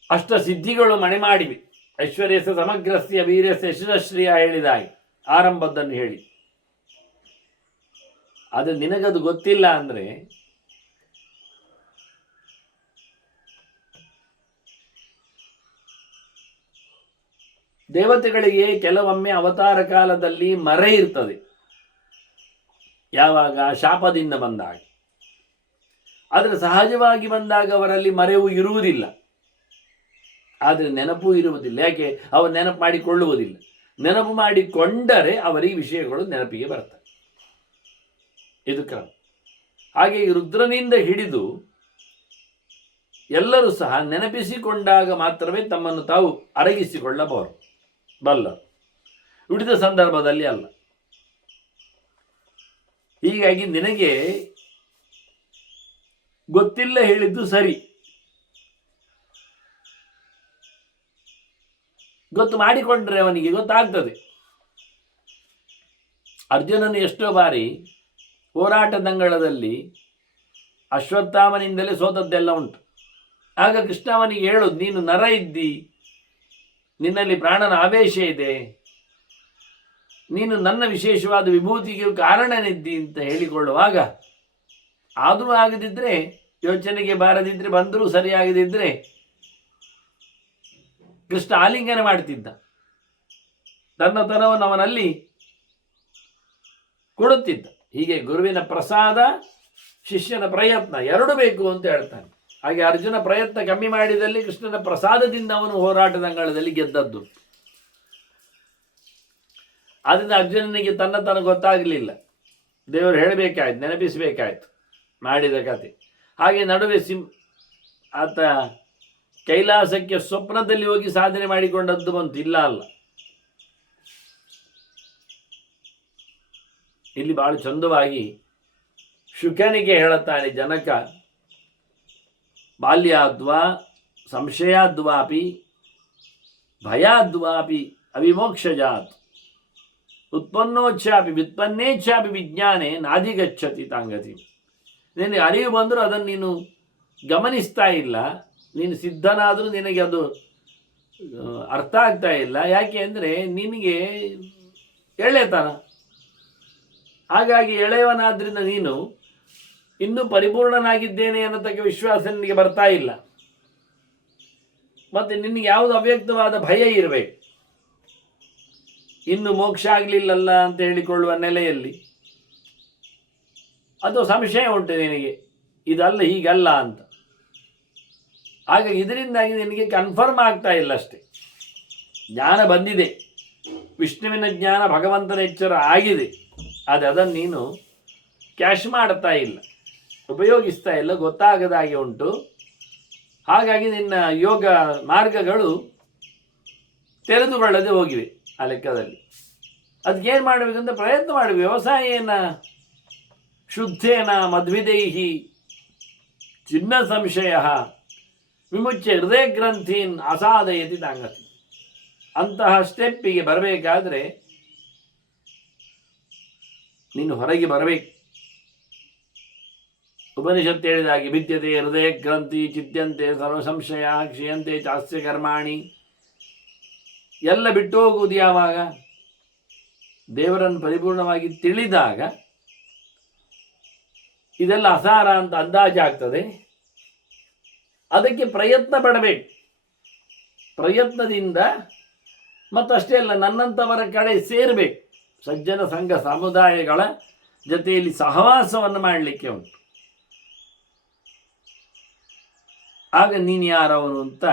ಅಷ್ಟ ಸಿದ್ಧಿಗಳು ಮಣೆ ಮಾಡಿವೆ. ಐಶ್ವರ್ಯಸ ಸಮಗ್ರಸ್ಯ ವೀರ್ಯಸ್ಯ ಯಶಸ್ಶ್ರೀಯ ಹೇಳಿದಾಗೆ ಆರಂಭದ್ದನ್ನು ಹೇಳಿ. ಅದು ನಿನಗದು ಗೊತ್ತಿಲ್ಲ ಅಂದರೆ ದೇವತೆಗಳಿಗೆ ಕೆಲವೊಮ್ಮೆ ಅವತಾರ ಕಾಲದಲ್ಲಿ ಮರೆ ಇರ್ತದೆ. ಯಾವಾಗ? ಶಾಪದಿಂದ ಬಂದಾಗ. ಆದರೆ ಸಹಜವಾಗಿ ಬಂದಾಗ ಅವರಲ್ಲಿ ಮರೆವು ಇರುವುದಿಲ್ಲ, ಆದರೆ ನೆನಪು ಇರುವುದಿಲ್ಲ. ಯಾಕೆ? ಅವರು ನೆನಪು ಮಾಡಿಕೊಳ್ಳುವುದಿಲ್ಲ. ನೆನಪು ಮಾಡಿಕೊಂಡರೆ ಅವರಿಗೆ ವಿಷಯಗಳು ನೆನಪಿಗೆ ಬರ್ತವೆ. ಇದು ಕ್ರಮ. ಹಾಗೆ ರುದ್ರನಿಂದ ಹಿಡಿದು ಎಲ್ಲರೂ ಸಹ ನೆನಪಿಸಿಕೊಂಡಾಗ ಮಾತ್ರವೇ ತಮ್ಮನ್ನು ತಾವು ಅರಗಿಸಿಕೊಳ್ಳಬಲ್ಲರು, ಉಳಿದ ಸಂದರ್ಭದಲ್ಲಿ ಅಲ್ಲ. ಹೀಗಾಗಿ ನಿನಗೆ ಗೊತ್ತಿಲ್ಲ ಹೇಳಿದ್ದು ಸರಿ, ಗೊತ್ತು ಮಾಡಿಕೊಂಡ್ರೆ ಅವನಿಗೆ ಗೊತ್ತಾಗ್ತದೆ. ಅರ್ಜುನನು ಎಷ್ಟೋ ಬಾರಿ ಹೋರಾಟದಂಗಳದಲ್ಲಿ ಅಶ್ವತ್ಥಾಮನಿಂದಲೇ ಸೋತದ್ದೆಲ್ಲ ಉಂಟು. ಆಗ ಕೃಷ್ಣ ಅವನಿಗೆ ಹೇಳೋದು, ನೀನು ನರ ಇದ್ದಿ, ನಿನ್ನಲ್ಲಿ ಪ್ರಾಣನ ಆವೇಶ ಇದೆ, ನೀನು ನನ್ನ ವಿಶೇಷವಾದ ವಿಭೂತಿಗೆ ಕಾರಣನಿದ್ದಿ ಅಂತ ಹೇಳಿಕೊಳ್ಳುವಾಗ, ಆದರೂ ಆಗದಿದ್ದರೆ, ಯೋಚನೆಗೆ ಬಾರದಿದ್ದರೆ, ಬಂದರೂ ಸರಿಯಾಗದಿದ್ದರೆ ಕೃಷ್ಣ ಆಲಿಂಗನ ಮಾಡ್ತಿದ್ದ. ತನ್ನತನವನ್ನು ಅವನಲ್ಲಿ ಕೊಡುತ್ತಿದ್ದ. ಹೀಗೆ ಗುರುವಿನ ಪ್ರಸಾದ, ಶಿಷ್ಯನ ಪ್ರಯತ್ನ ಎರಡು ಬೇಕು ಅಂತ ಹೇಳ್ತಾನೆ. ಹಾಗೆ ಅರ್ಜುನ ಪ್ರಯತ್ನ ಕಮ್ಮಿ ಮಾಡಿದಲ್ಲಿ ಕೃಷ್ಣನ ಪ್ರಸಾದದಿಂದ ಅವನು ಹೋರಾಟದಂಗಳದಲ್ಲಿ ಗೆದ್ದದ್ದು. ಆದ್ದರಿಂದ ಅರ್ಜುನನಿಗೆ ತನ್ನತನ ಗೊತ್ತಾಗಲಿಲ್ಲ. ದೇವರು ಹೇಳಬೇಕಾಯ್ತು, ನೆನಪಿಸಬೇಕಾಯ್ತು ಮಾಡಿದ ಕತೆ. ಹಾಗೆ ನಡುವೆ ಆತ ಕೈಲಾಸಕ್ಕೆ ಸ್ವಪ್ನದಲ್ಲಿ ಹೋಗಿ ಸಾಧನೆ ಮಾಡಿಕೊಂಡದ್ದು ಬಂತು. ಇಲ್ಲ ಅಲ್ಲ, ಇಲ್ಲಿ ಬಹಳ ಚಂದವಾಗಿ ಶುಕನಿಗೆ ಹೇಳುತ್ತಾನೆ ಜನಕ, ಬಾಲ್ಯಾದ್ವಾ ಸಂಶಯಾದ್ವಾಪಿ ಭಯಾದ್ವಾಪಿ ಅವಿಮೋಕ್ಷಜಾತ್ ಉತ್ಪನ್ನೋಚ್ಚಾಪಿ ವ್ಯುತ್ಪನ್ನೇಚ್ಛಾಪಿ ವಿಜ್ಞಾನೆ ನಾಧಿಗಚ್ಚತಿ ತಾಂಗತಿ. ನಿನಗೆ ಅರಿವು ಬಂದರೂ ಅದನ್ನು ನೀನು ಗಮನಿಸ್ತಾ ಇಲ್ಲ. ನೀನು ಸಿದ್ಧನಾದರೂ ನಿನಗೆ ಅದು ಅರ್ಥ ಆಗ್ತಾ ಇಲ್ಲ. ಯಾಕೆ ಅಂದರೆ ನಿನಗೆ ಎಳೆತನ. ಹಾಗಾಗಿ ಎಳೆಯವನಾದ್ರಿಂದ ನೀನು ಇನ್ನೂ ಪರಿಪೂರ್ಣನಾಗಿದ್ದೇನೆ ಅನ್ನತಕ್ಕ ವಿಶ್ವಾಸ ನಿನಗೆ ಬರ್ತಾ ಇಲ್ಲ. ಮತ್ತೆ ನಿನಗೆ ಯಾವುದು ಅವ್ಯಕ್ತವಾದ ಭಯ ಇರಬೇಕು. ಇನ್ನು ಮೋಕ್ಷ ಆಗಲಿಲ್ಲಲ್ಲ ಅಂತ ಹೇಳಿಕೊಳ್ಳುವ ನೆಲೆಯಲ್ಲಿ ಅದು ಸಂಶಯ ಉಂಟು ನಿನಗೆ, ಇದಲ್ಲ ಹೀಗಲ್ಲ ಅಂತ. ಹಾಗಾಗಿ ಇದರಿಂದಾಗಿ ನಿನಗೆ ಕನ್ಫರ್ಮ್ ಆಗ್ತಾ ಇಲ್ಲ ಅಷ್ಟೆ. ಜ್ಞಾನ ಬಂದಿದೆ, ವಿಷ್ಣುವಿನ ಜ್ಞಾನ, ಭಗವಂತನ ಎಚ್ಚರ ಆಗಿದೆ, ಆದರೆ ಅದನ್ನು ನೀನು ಕ್ಯಾಶ್ ಮಾಡ್ತಾ ಇಲ್ಲ, ಉಪಯೋಗಿಸ್ತಾ ಇಲ್ಲ, ಗೊತ್ತಾಗದಾಗೆ ಉಂಟು. ಹಾಗಾಗಿ ನಿನ್ನ ಯೋಗ ಮಾರ್ಗಗಳು ತೆರೆದುಕೊಳ್ಳದೆ ಹೋಗಿವೆ ಆ ಲೆಕ್ಕದಲ್ಲಿ. ಅದಕ್ಕೇನು ಮಾಡಬೇಕಂತ ಪ್ರಯತ್ನ ಮಾಡಬೇಕು. ವ್ಯವಸಾಯೇನ ಶುದ್ಧೇನ ಮಧ್ವಿದೈಹಿ ಚಿನ್ನ ಸಂಶಯ ವಿಮುಚ್ಯ ಹೃದಯ ಗ್ರಂಥೀನ್ ಅಸಾಧಯತಿ ತಾಂಗತಿ. ಅಂತಹ ಸ್ಟೆಪ್ಪಿಗೆ ಬರಬೇಕಾದ್ರೆ ನೀನು ಹೊರಗೆ ಬರಬೇಕು. ಉಪನಿಷತ್ತು ಹೇಳಿದಾಗೆ ಭಿದ್ಯತೆ ಹೃದಯ ಗ್ರಂಥಿ ಚಿತ್ಯಂತೆ ಸರ್ವ ಸಂಶಯ ಕ್ಷೀಯಂತೆ ಚಾಸ್ಯ ಕರ್ಮಾಣಿ. ಎಲ್ಲ ಬಿಟ್ಟು ಹೋಗುವುದು ಯಾವಾಗ? ದೇವರನ್ನು ಪರಿಪೂರ್ಣವಾಗಿ ತಿಳಿದಾಗ ಇದೆಲ್ಲ ಅಸಾರ ಅಂತ ಅಂದಾಜಾಗ್ತದೆ. ಅದಕ್ಕೆ ಪ್ರಯತ್ನ ಪಡಬೇಕು. ಪ್ರಯತ್ನದಿಂದ ಮತ್ತಷ್ಟೇ ಅಲ್ಲ, ನನ್ನಂಥವರ ಕಡೆ ಸೇರಬೇಕು. ಸಜ್ಜನ ಸಂಘ ಸಮುದಾಯಗಳ ಜೊತೆಯಲ್ಲಿ ಸಹವಾಸವನ್ನು ಮಾಡಲಿಕ್ಕೆ ಉಂಟು. ಆಗ ನೀನು ಯಾರವನು ಅಂತ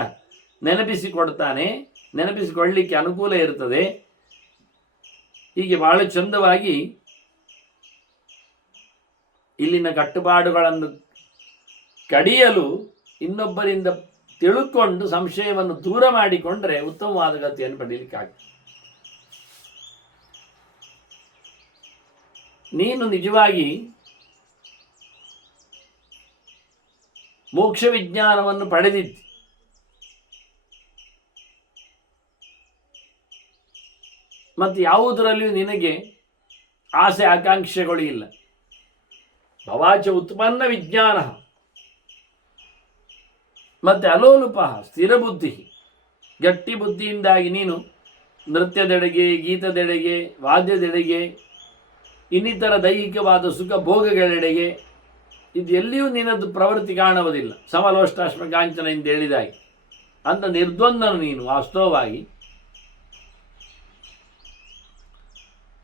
ನೆನಪಿಸಿಕೊಡ್ತಾನೆ, ನೆನಪಿಸಿಕೊಳ್ಳಲಿಕ್ಕೆ ಅನುಕೂಲ ಇರ್ತದೆ. ಹೀಗೆ ಬಹಳ ಚಂದವಾಗಿ ಇಲ್ಲಿನ ಕಟ್ಟುಪಾಡುಗಳನ್ನು ಕಡಿಯಲು ಇನ್ನೊಬ್ಬರಿಂದ ತಿಳ್ಕೊಂಡು ಸಂಶಯವನ್ನು ದೂರ ಮಾಡಿಕೊಂಡ್ರೆ ಉತ್ತಮವಾದ ಗತಿಯನ್ನು ಪಡೀಲಿಕ್ಕಾಗ್ತದೆ. ನೀನು ನಿಜವಾಗಿ ಮೋಕ್ಷ ವಿಜ್ಞಾನವನ್ನು ಪಡೆದಿದ್ದಿ, ಮತ್ತು ಯಾವುದರಲ್ಲಿಯೂ ನಿನಗೆ ಆಸೆ ಆಕಾಂಕ್ಷೆಗಳು ಇಲ್ಲ. ಭವಾಚ ಉತ್ಪನ್ನ ವಿಜ್ಞಾನ ಮತ್ತು ಅಲೋಲುಪ ಸ್ಥಿರ ಬುದ್ಧಿ, ಗಟ್ಟಿ ಬುದ್ಧಿಯಿಂದಾಗಿ ನೀನು ನೃತ್ಯದೆಡೆಗೆ, ಗೀತದೆಡೆಗೆ, ವಾದ್ಯದೆಡೆಗೆ, ಇನ್ನಿತರ ದೈಹಿಕವಾದ ಸುಖ ಭೋಗಗಳೆಡೆಗೆ, ಇದು ಎಲ್ಲಿಯೂ ನಿನ್ನದು ಪ್ರವೃತ್ತಿ ಕಾಣುವುದಿಲ್ಲ. ಸಮಲೋಷ್ಟಾಶ್ಮ ಕಾಂಚನ ಎಂದು ಹೇಳಿದಾಗಿ ಅಂತ ನಿರ್ದ್ವಂದನು ನೀನು ವಾಸ್ತವವಾಗಿ.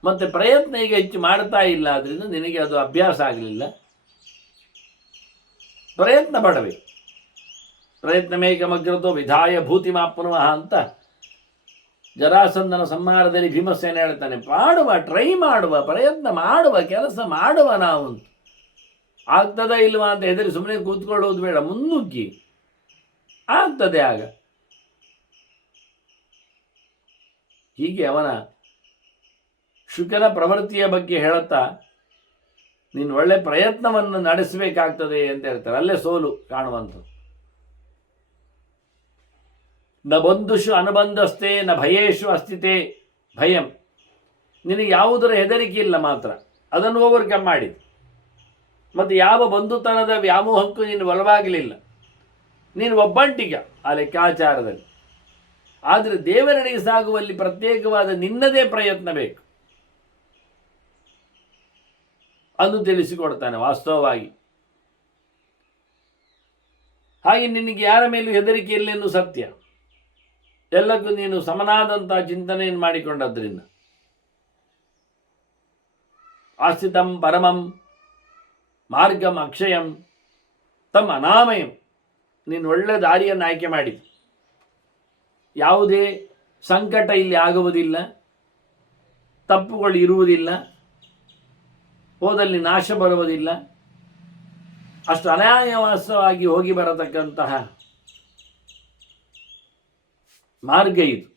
ಮತ್ತೆ ಪ್ರಯತ್ನ ಈಗ ಹೆಚ್ಚು ಮಾಡ್ತಾ ಇಲ್ಲ, ಆದ್ದರಿಂದ ನಿನಗೆ ಅದು ಅಭ್ಯಾಸ ಆಗಲಿಲ್ಲ. ಪ್ರಯತ್ನ ಪಡಬೇಕು. ಪ್ರಯತ್ನ ಮೇಕಮಗ್ರತೋ ವಿಧಾಯ ಭೂತಿಮಾಪ್ನುವಃ ಅಂತ ಜರಾಸಂಧನ ಸಂಹಾರದಲ್ಲಿ ಭೀಮಸೇನ ಹೇಳ್ತಾನೆ. ಮಾಡುವ, ಟ್ರೈ ಮಾಡುವ, ಪ್ರಯತ್ನ ಮಾಡುವ, ಕೆಲಸ ಮಾಡುವ ನಾವು. ಆಗ್ತದ ಇಲ್ವಾ ಅಂತ ಹೆದರಿ ಸುಮ್ಮನೆ ಕೂತ್ಕೊಳ್ಳೋದು ಬೇಡ, ಮುನ್ನುಗ್ಗಿ. ಆಗ್ತದೆ ಆಗ. ಹೀಗೆ ಅವನ ಶುಕನ ಪ್ರವೃತ್ತಿಯ ಬಗ್ಗೆ ಹೇಳುತ್ತಾ ನೀನು ಒಳ್ಳೆ ಪ್ರಯತ್ನವನ್ನು ನಡೆಸಬೇಕಾಗ್ತದೆ ಅಂತ ಹೇಳ್ತಾರೆ. ಅಲ್ಲೇ ಸೋಲು ಕಾಣುವಂಥದ್ದು. ನ ಬಂಧುಷು ಅನುಬಂಧಸ್ತೆ ನ ಭಯೇಶು ಅಸ್ಥಿತೆ ಭಯಂ. ನಿನಗೆ ಯಾವುದರ ಹೆದರಿಕೆ ಇಲ್ಲ, ಮಾತ್ರ ಅದನ್ನು ಓವರ್ಕಮ್ ಮಾಡಿದೆ. ಮತ್ತು ಯಾವ ಬಂಧುತನದ ವ್ಯಾಮೋಹಕ್ಕೂ ನೀನು ಒಳವಾಗಲಿಲ್ಲ. ನೀನು ಒಬ್ಬಂಟಿಗ ಆ ಲೆಕ್ಕಾಚಾರದಲ್ಲಿ. ಆದರೆ ದೇವರೆಡೆಗೆ ಸಾಗುವಲ್ಲಿ ಪ್ರತ್ಯೇಕವಾದ ನಿನ್ನದೇ ಪ್ರಯತ್ನ ಬೇಕು. ಅದು ತಿಳಿಸಿಕೊಡ್ತಾನೆ ವಾಸ್ತವವಾಗಿ. ಹಾಗೆ ನಿನಗೆ ಯಾರ ಮೇಲೂ ಹೆದರಿಕೆ ಇಲ್ಲೆನ್ನು ಸತ್ಯ. ಎಲ್ಲಕ್ಕೂ ನೀನು ಸಮನಾದಂತಹ ಚಿಂತನೆಯನ್ನು ಮಾಡಿಕೊಂಡದ್ರಿಂದ ಆಸ್ಥಿತಂ ಪರಮಂ ಮಾರ್ಗಂ ಅಕ್ಷಯಂ ತಮ್ಮ ಅನಾಮಯಂ. ನೀನು ಒಳ್ಳೆ ದಾರಿಯನ್ನು ಆಯ್ಕೆ ಮಾಡಿ. ಯಾವುದೇ ಸಂಕಟ ಇಲ್ಲಿ ಆಗುವುದಿಲ್ಲ, ತಪ್ಪುಗಳು ಇರುವುದಿಲ್ಲ, ಹೋದಲ್ಲಿ ನಾಶ ಬರುವುದಿಲ್ಲ. ಅಷ್ಟು ಅನಾಯಾಸವಾಗಿ ಹೋಗಿ ಬರತಕ್ಕಂತಹ ಮಾರ್ಗ ಇದು.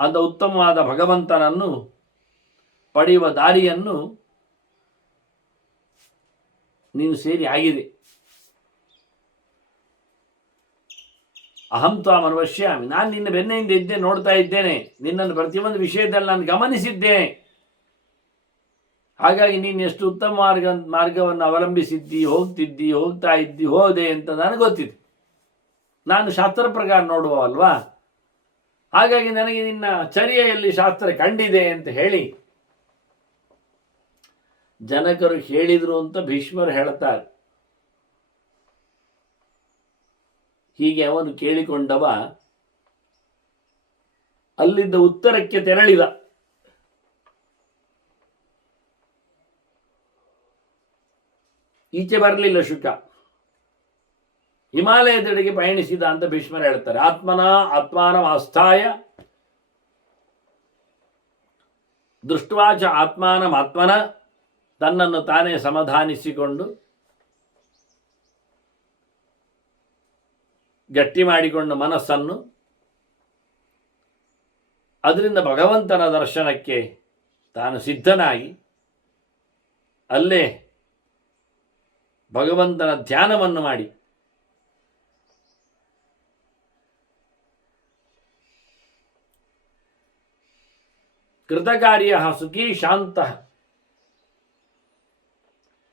ಅಂತ ಉತ್ತಮವಾದ ಭಗವಂತನನ್ನು ಪಡೆಯುವ ದಾರಿಯನ್ನು ನೀನು ಸೇರಿ ಆಗಿದೆ. ಅಹಂ ತ್ವಾಂ ಅನುಪಶ್ಯಾಮಿ. ನಾನು ನಿನ್ನ ಬೆನ್ನೆಯಿಂದ ಇದ್ದೆ, ನೋಡ್ತಾ ಇದ್ದೇನೆ. ನಿನ್ನನ್ನು ಪ್ರತಿಯೊಂದು ವಿಷಯದಲ್ಲಿ ನಾನು ಗಮನಿಸಿದ್ದೇನೆ. ಹಾಗಾಗಿ ನೀನು ಎಷ್ಟು ಉತ್ತಮ ಮಾರ್ಗವನ್ನು ಅವಲಂಬಿಸಿದ್ದಿ, ಹೋಗ್ತಾ ಇದ್ದಿ, ಹೋದೆ ಅಂತ ನನಗೆ ಗೊತ್ತಿದೆ. ನಾನು ಶಾಸ್ತ್ರ ಪ್ರಕಾರ ನೋಡುವವಲ್ವಾ. ಹಾಗಾಗಿ ನನಗೆ ನಿನ್ನ ಚರ್ಯೆಯಲ್ಲಿ ಶಾಸ್ತ್ರ ಕಂಡಿದೆ ಅಂತ ಹೇಳಿ ಜನಕರು ಹೇಳಿದರು ಅಂತ ಭೀಷ್ಮರು ಹೇಳುತ್ತಾರೆ. ಹೀಗೆ ಅವನು ಕೇಳಿಕೊಂಡವ ಅಲ್ಲಿದ್ದ ಉತ್ತರಕ್ಕೆ ತೆರಳಿದ. ಈಚೆ ಬರಲಿಲ್ಲ ಶುಕ, ಹಿಮಾಲಯದೆಡೆಗೆ ಪಯಣಿಸಿದ ಅಂತ ಭೀಷ್ಮರು ಹೇಳ್ತಾರೆ. ಆತ್ಮಾನಮಾಸ್ಥಾಯ ದೃಷ್ಟ್ವಾಚ ಆತ್ಮನ, ತನ್ನನ್ನು ತಾನೇ ಸಮಾಧಾನಿಸಿಕೊಂಡು ಗಟ್ಟಿ ಮಾಡಿಕೊಂಡು ಮನಸ್ಸನ್ನು ಅದರಿಂದ ಭಗವಂತನ ದರ್ಶನಕ್ಕೆ ತಾನು ಸಿದ್ಧನಾಗಿ ಅಲ್ಲೇ ಭಗವಂತನ ಧ್ಯಾನವನ್ನು ಮಾಡಿ ಕೃತಕಾರ್ಯ ಸುಖೀ ಶಾಂತ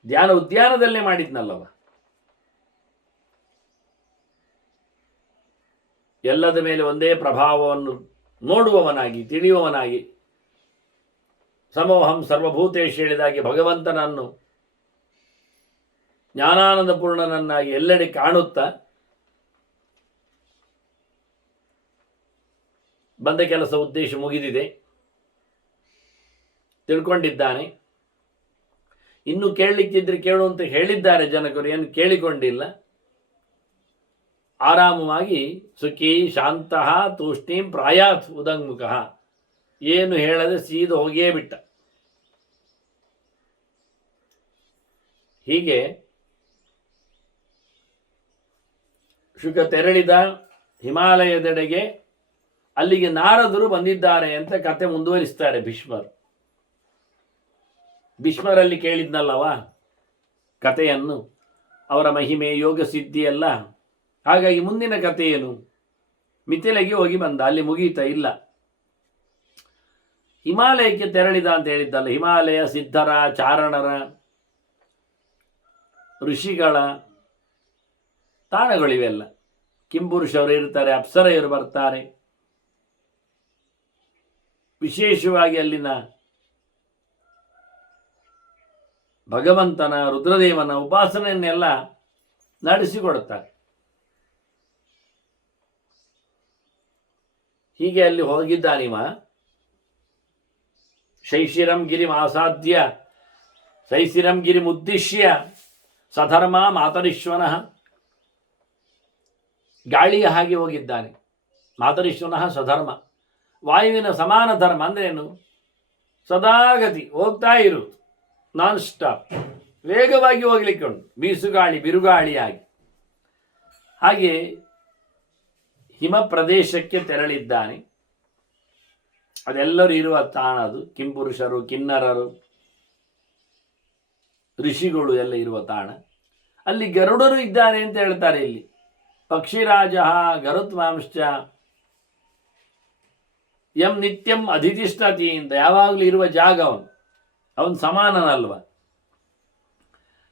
ಧ್ಯಾನ ಉದ್ಯಾನದಲ್ಲೇ ಮಾಡಿದ್ನಲ್ಲವ. ಎಲ್ಲದ ಮೇಲೆ ಒಂದೇ ಪ್ರಭಾವವನ್ನು ನೋಡುವವನಾಗಿ, ತಿಳಿಯುವವನಾಗಿ, ಸಮೋಹಂ ಸರ್ವಭೂತೇಶ್ ಹೇಳಿದಾಗೆ ಭಗವಂತನನ್ನು ಜ್ಞಾನಾನಂದ ಪೂರ್ಣನನ್ನಾಗಿ ಎಲ್ಲೆಡೆ ಕಾಣುತ್ತಾ ಬಂದ ಕೆಲಸ ಉದ್ದೇಶ ಮುಗಿದಿದೆ ತಿಳ್ಕೊಂಡಿದ್ದಾನೆ. ಇನ್ನು ಕೇಳಲಿಕ್ಕಿದ್ರೆ ಕೇಳು ಅಂತ ಹೇಳಿದ್ದಾರೆ ಜನಕರು, ಏನು ಕೇಳಿಕೊಂಡಿಲ್ಲ. ಆರಾಮವಾಗಿ ಸುಖಿ ಶಾಂತಃ ತೂಷ್ಣೀಂ ಪ್ರಾಯಾತ್ ಉದಂಗ್ಮುಖ, ಏನು ಹೇಳದೆ ಸೀದ ಹೋಗಿಯೇ ಬಿಟ್ಟ. ಹೀಗೆ ಶುಕ ತೆರಳಿದ ಹಿಮಾಲಯದೆಡೆಗೆ. ಅಲ್ಲಿಗೆ ನಾರದರು ಬಂದಿದ್ದಾರೆ ಅಂತ ಕತೆ ಮುಂದುವರಿಸ್ತಾರೆ ಭೀಷ್ಮರು. ಭೀಷ್ಮರಲ್ಲಿ ಕೇಳಿದ್ನಲ್ಲವ ಕಥೆಯನ್ನು, ಅವರ ಮಹಿಮೆ, ಯೋಗ ಸಿದ್ಧಿ ಎಲ್ಲ. ಹಾಗಾಗಿ ಮುಂದಿನ ಕಥೆ ಏನು? ಮಿಥಿಲೆಗೆ ಹೋಗಿ ಬಂದ, ಅಲ್ಲಿ ಮುಗೀತ ಇಲ್ಲ. ಹಿಮಾಲಯಕ್ಕೆ ತೆರಳಿದ ಅಂತ ಹೇಳಿದ್ದಲ್ಲ. ಹಿಮಾಲಯ ಸಿದ್ಧರ, ಚಾರಣರ, ಋಷಿಗಳ ತಾಣಗಳಿವೆಲ್ಲ. ಕಿಂಪುರುಷರು ಇರ್ತಾರೆ, ಅಪ್ಸರೆಯರು ಬರ್ತಾರೆ. ವಿಶೇಷವಾಗಿ ಅಲ್ಲಿನ ಭಗವಂತನ ರುದ್ರದೇವನ ಉಪಾಸನೆಯನ್ನೆಲ್ಲ ನಡೆಸಿಕೊಡುತ್ತಾರೆ. ಹೀಗೆ ಅಲ್ಲಿ ಹೋಗಿದ್ದಾನಿವ. ಶೈಶಿರಂ ಗಿರಿಂ ಆಸಾದ್ಯ ಶೈಶಿರಂ ಗಿರಿಂ ಉದ್ದೇಶ್ಯ ಸಧರ್ಮ ಮಾತರಿಶ್ವನಃ. ಗಾಳಿಯ ಹಾಗೆ ಹೋಗಿದ್ದಾನೆ. ಮಾತರಿಶ್ವನಃ ಸಧರ್ಮ, ವಾಯುವಿನ ಸಮಾನ ಧರ್ಮ ಅಂದ್ರೇನು? ಸದಾಗತಿ, ಹೋಗ್ತಾ ಇರುವುದು, ನಾನ್ ಸ್ಟಾಪ್, ವೇಗವಾಗಿ ಹೋಗ್ಲಿಕ್ಕೆ ಉಂಟು, ಬೀಸುಗಾಳಿ ಬಿರುಗಾಳಿಯಾಗಿ. ಹಾಗೆ ಹಿಮ ಪ್ರದೇಶಕ್ಕೆ ತೆರಳಿದ್ದಾನೆ. ಅದೆಲ್ಲರೂ ಇರುವ ತಾಣ ಅದು. ಕಿಂಪುರುಷರು, ಕಿನ್ನರರು, ಋಷಿಗಳು ಎಲ್ಲ ಇರುವ ತಾಣ. ಅಲ್ಲಿ ಗರುಡನು ಇದ್ದಾನೆ ಅಂತ ಹೇಳ್ತಾರೆ. ಇಲ್ಲಿ ಪಕ್ಷಿರಾಜ ಗರುತ್ವಾಂಶ್ಚ ಎಂ ನಿತ್ಯಂ ಅಧಿತಿಷ್ಠತಿ ಅಂತ ಯಾವಾಗಲೂ ಇರುವ ಜಾಗ ಅವನು ಸಮಾನನಲ್ವ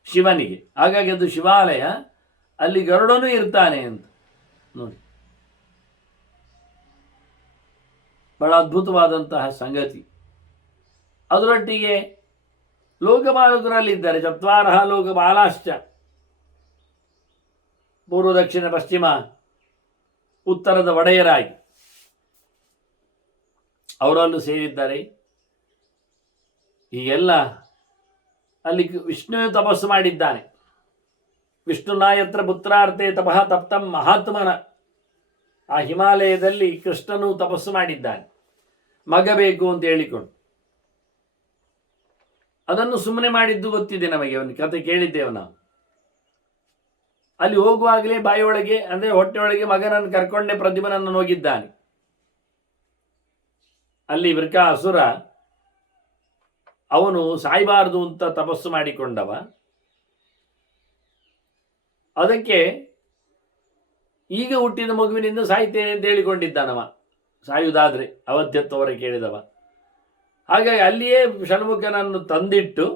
ಶಿವನಿಗೆ. ಹಾಗಾಗಿ ಅದು ಶಿವಾಲಯ, ಅಲ್ಲಿ ಗರುಡನು ಇರ್ತಾನೆ ಅಂತ ನೋಡಿ. ಬಹಳ ಅದ್ಭುತವಾದಂತಹ ಸಂಗತಿ. ಅದರೊಟ್ಟಿಗೆ ಲೋಕಪಾಲಕರಲ್ಲಿದ್ದಾರೆ. ಚತ್ವಾರಃ ಲೋಕಪಾಲಾಶ್ಚ, ಪೂರ್ವ ದಕ್ಷಿಣ ಪಶ್ಚಿಮ ಉತ್ತರದ ಒಡೆಯರಾಗಿ ಅವರಲ್ಲೂ ಸೇರಿದ್ದಾರೆ. ಹೀಗೆಲ್ಲ ಅಲ್ಲಿ ವಿಷ್ಣು ತಪಸ್ಸು ಮಾಡಿದ್ದಾನೆ. ವಿಷ್ಣುನಾಯತ್ರ ಪುತ್ರಾರ್ಥೆ ತಪಃ ತಪ್ತಂ ಮಹಾತ್ಮನ. ಆ ಹಿಮಾಲಯದಲ್ಲಿ ಕೃಷ್ಣನು ತಪಸ್ಸು ಮಾಡಿದ್ದಾನೆ, ಮಗ ಬೇಕು ಅಂತ ಹೇಳಿಕೊಂಡು. ಅದನ್ನು ಸುಮ್ಮನೆ ಮಾಡಿದ್ದು ಗೊತ್ತಿದೆ ನಮಗೆ, ಅವನ ಕತೆ ಕೇಳಿದ್ದೇವೆ ನಾವು. ಅಲ್ಲಿ ಹೋಗುವಾಗಲೇ ಬಾಯಿಯೊಳಗೆ ಅಂದರೆ ಹೊಟ್ಟೆಯೊಳಗೆ ಮಗನನ್ನು ಕರ್ಕೊಂಡೇ ಪ್ರದ್ಯುಮ್ನನ್ನು ಹೋಗಿದ್ದಾನೆ. ಅಲ್ಲಿ ವೃಕಾಸುರ ಅವನು ಸಾಯಬಾರದು ಅಂತ ತಪಸ್ಸು ಮಾಡಿಕೊಂಡವ. ಅದಕ್ಕೆ ಈಗ ಹುಟ್ಟಿದ ಮಗುವಿನಿಂದ ಸಾಯ್ತೇನೆ ಅಂತ ಹೇಳಿಕೊಂಡಿದ್ದಾನವ, ಸಾಯುವುದಾದ್ರೆ ಅವಧ್ಯತ್ವವರ ಕೇಳಿದವ. ಹಾಗಾಗಿ ಅಲ್ಲಿಯೇ ಷಣ್ಮುಖನನ್ನು ತಂದಿಟ್ಟು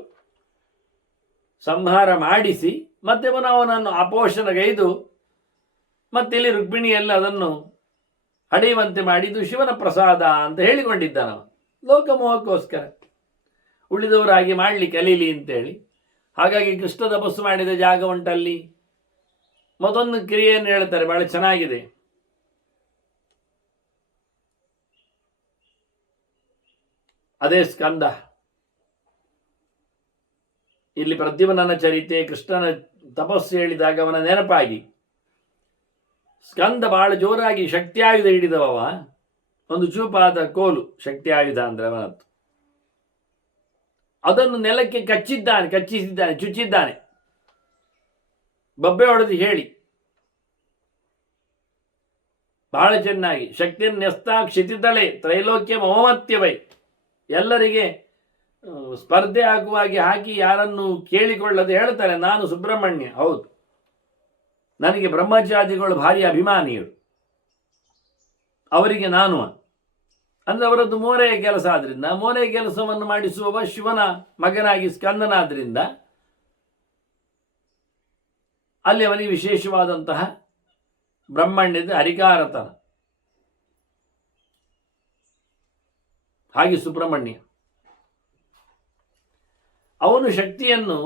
ಸಂಹಾರ ಮಾಡಿಸಿ ಮತ್ತೆ ಅವನನ್ನು ಅಪೋಷಣಗೈದು ಮತ್ತೆ ಇಲ್ಲಿ ರುಕ್ಮಿಣಿಯಲ್ಲಿ ಅದನ್ನು ಹಡೆಯುವಂತೆ ಮಾಡಿದ್ದು ಶಿವನ ಪ್ರಸಾದ ಅಂತ ಹೇಳಿಕೊಂಡಿದ್ದಾನವ. ಲೋಕಮೋಹಕ್ಕೋಸ್ಕರ ಉಳಿದವರಾಗಿ ಮಾಡಲಿ ಕಲೀಲಿ ಅಂತೇಳಿ. ಹಾಗಾಗಿ ಕೃಷ್ಣ ತಪಸ್ಸು ಮಾಡಿದ ಜಾಗ ಉಂಟಲ್ಲಿ. ಮತ್ತೊಂದು ಕ್ರಿಯೆಯನ್ನು ಹೇಳ್ತಾರೆ, ಬಹಳ ಚೆನ್ನಾಗಿದೆ. ಅದೇ ಸ್ಕಂದ. ಇಲ್ಲಿ ಪ್ರದ್ಯುಮ್ನನ ಚರಿತೆ, ಕೃಷ್ಣನ ತಪಸ್ಸು ಹೇಳಿದಾಗ ಅವನ ನೆನಪಾಗಿ ಸ್ಕಂದ ಬಹಳ ಜೋರಾಗಿ ಶಕ್ತಿಯಾಯುಧ ಹಿಡಿದವ. ಒಂದು ಚೂಪಾದ ಕೋಲು, ಶಕ್ತಿಯಾಯುಧ ಅಂದ್ರೆ ಅವನದ್ದು. ಅದನ್ನು ನೆಲಕ್ಕೆ ಕಚ್ಚಿಸಿದ್ದಾನೆ, ಚುಚ್ಚಿದ್ದಾನೆ. ಬಬ್ಬೆ ಹೊಡೆದು ಹೇಳಿ ಬಹಳ ಚೆನ್ನಾಗಿ ಶಕ್ತಿಯನ್ನು ನೆಸ್ತಾ ಕ್ಷಿತಿತಳೆ ತ್ರೈಲೋಕ್ಯ ಮಮಮತ್ಯವೈ. ಎಲ್ಲರಿಗೆ ಸ್ಪರ್ಧೆ ಆಗುವಾಗಿ ಹಾಕಿ ಯಾರನ್ನು ಕೇಳಿಕೊಳ್ಳದೆ ಹೇಳ್ತಾರೆ, ನಾನು ಸುಬ್ರಹ್ಮಣ್ಯ, ಹೌದು ನನಗೆ ಬ್ರಹ್ಮಚಾರಿಗಳು ಭಾರಿ ಅಭಿಮಾನಿಗಳು, ಅವರಿಗೆ ನಾನು ಅಂದ್ರೆ ಅವರದ್ದು ಮೋರೆಯ ಕೆಲಸ. ಆದ್ರಿಂದ ಮೋರೆಯ ಕೆಲಸವನ್ನು ಮಾಡಿಸುವವ ಶಿವನ ಮಗನಾಗಿ ಸ್ಕಂದನಾದ್ರಿಂದ ಅಲ್ಲಿ ಅವನಿಗೆ ವಿಶೇಷವಾದಂತಹ ಬ್ರಹ್ಮಣ್ಯದ ಅಧಿಕಾರತನ. ಹಾಗೆ ಸುಬ್ರಹ್ಮಣ್ಯ ಅವನು ಶಕ್ತಿಯನ್ನು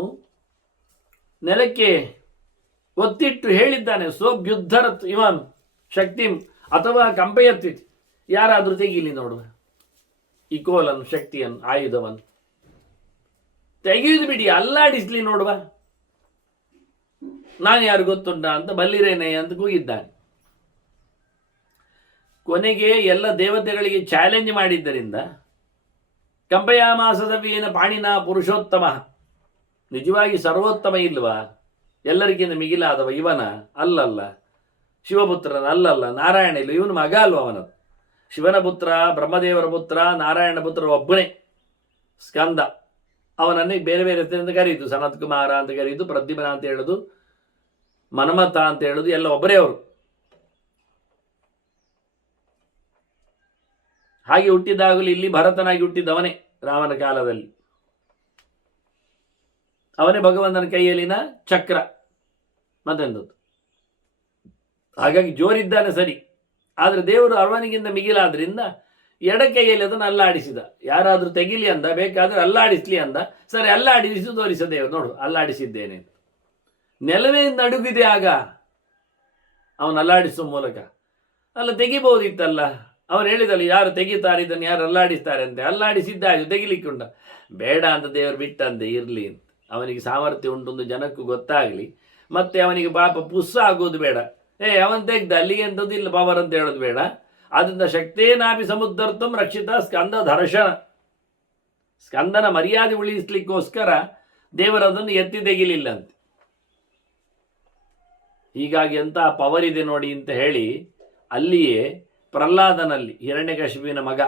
ನೆಲಕ್ಕೆ ಒತ್ತಿಟ್ಟು ಹೇಳಿದ್ದಾನೆ, ಸೋಭ್ಯುದ್ಧರತ್ ಇವನ್ ಶಕ್ತಿ ಅಥವಾ ಕಂಪಯತ್ವಿತಿ. ಯಾರಾದರೂ ತೆಗೀಲಿ ನೋಡುವ ಈ ಕೋಲನ್ನು, ಶಕ್ತಿಯನ್ನು, ಆಯುಧವನ್ನು ತೆಗೆಯುವುದು ಬಿಡಿ, ಅಲ್ಲಾಡಿಸ್ಲಿ ನೋಡುವ, ನಾನು ಯಾರು ಗೊತ್ತುಂಟ ಅಂತ ಬಲ್ಲಿರೇನೆ ಅಂತ ಕೂಗಿದ್ದಾನೆ. ಕೊನೆಗೆ ಎಲ್ಲ ದೇವತೆಗಳಿಗೆ ಚಾಲೆಂಜ್ ಮಾಡಿದ್ದರಿಂದ ಕಂಪಯಾಮಾಸದವಿಯೇನ ಪಾಣಿನ ಪುರುಷೋತ್ತಮ, ನಿಜವಾಗಿ ಸರ್ವೋತ್ತಮ ಇಲ್ವಾ, ಎಲ್ಲರಿಗಿಂತ ಮಿಗಿಲಾದವ ಇವನ ಅಲ್ಲಲ್ಲ, ಶಿವಪುತ್ರನ ಅಲ್ಲಲ್ಲ, ನಾರಾಯಣ ಇಲ್ಲ, ಇವನು ಮಗ ಅಲ್ವ ಅವನದು. ಶಿವನ ಪುತ್ರ, ಬ್ರಹ್ಮದೇವರ ಪುತ್ರ, ನಾರಾಯಣ ಪುತ್ರ ಒಬ್ಬನೇ ಸ್ಕಂದ. ಅವನನ್ನೇ ಬೇರೆ ಬೇರೆ ಹೆಸರಿಂದ ಕರೀತು, ಸನತ್ ಕುಮಾರ ಅಂತ ಕರೀತು, ಪ್ರದ್ಯುಮ್ನ ಅಂತ ಹೇಳುದು, ಮನ್ಮಥ ಅಂತ ಹೇಳುದು, ಎಲ್ಲ ಒಬ್ಬರೇ ಅವರು. ಹಾಗೆ ಹುಟ್ಟಿದಾಗಲೂ ಇಲ್ಲಿ ಭರತನಾಗಿ ಹುಟ್ಟಿದ್ದವನೇ ರಾಮನ ಕಾಲದಲ್ಲಿ. ಅವನೇ ಭಗವಂತನ ಕೈಯಲ್ಲಿನ ಚಕ್ರ ಮತ್ತೆಂದದ್ದು. ಹಾಗಾಗಿ ಜೋರಿದ್ದಾನೆ ಸರಿ, ಆದರೆ ದೇವರು ಅವನಿಗಿಂತ ಮಿಗಿಲಾದ್ರಿಂದ ಎಡಕೈಯಲ್ಲಿ ಅದನ್ನು ಅಲ್ಲಾಡಿಸಿದ. ಯಾರಾದರೂ ತೆಗಿಲಿ ಅಂದ, ಬೇಕಾದರೆ ಅಲ್ಲಾಡಿಸ್ಲಿ ಅಂದ. ಸರಿ, ಅಲ್ಲಾಡಿಸಿ ತೋರಿಸದೇವು, ನೋಡು ಅಲ್ಲಾಡಿಸಿದ್ದೇನೆ. ನೆಲವೇ ನಡುಗಿದೆ ಆಗ ಅವನು ಅಲ್ಲಾಡಿಸುವ ಮೂಲಕ. ಅಲ್ಲ, ತೆಗಿಬಹುದಿತ್ತಲ್ಲ. ಅವನು ಹೇಳಿದಲ್ಲ, ಯಾರು ತೆಗಿತಾರೆ ಇದನ್ನು, ಯಾರು ಅಲ್ಲಾಡಿಸ್ತಾರೆ ಅಂತೆ. ಅಲ್ಲಾಡಿಸಿದ್ದಾಯ್ತು, ತೆಗಿಲಿಕ್ಕೆ ಉಂಟ. ಬೇಡ ಅಂತ ದೇವರು ಬಿಟ್ಟಂತೆ, ಇರಲಿ ಅಂತ. ಅವನಿಗೆ ಸಾಮರ್ಥ್ಯ ಉಂಟೊಂದು ಜನಕ್ಕೂ ಗೊತ್ತಾಗಲಿ. ಮತ್ತೆ ಅವನಿಗೆ ಪಾಪ ಪುಸ್ಸ ಆಗೋದು ಬೇಡ. ಅವನು ತೆಗ್ದ, ಅಲ್ಲಿಗೆ ಎಂಥದ್ದು ಇಲ್ಲ ಪವರ್ ಅಂತ ಹೇಳೋದು ಬೇಡ. ಆದ್ದರಿಂದ ಶಕ್ತೇನಾಪಿ ಸಮುದ್ಧರ್ತಂ ರಕ್ಷಿತ ಸ್ಕಂದ ದರ್ಶನ. ಸ್ಕಂದನ ಮರ್ಯಾದೆ ಉಳಿಸಲಿಕ್ಕೋಸ್ಕರ ದೇವರದನ್ನು ಎತ್ತಿ ತೆಗಿಲಿಲ್ಲಂತೆ. ಹೀಗಾಗಿ ಎಂಥ ಪವರ್ ಇದೆ ನೋಡಿ ಅಂತ ಹೇಳಿ ಅಲ್ಲಿಯೇ ಪ್ರಹ್ಲಾದನಲ್ಲಿ, ಹಿರಣ್ಯಕಶಿಪುವಿನ ಮಗ,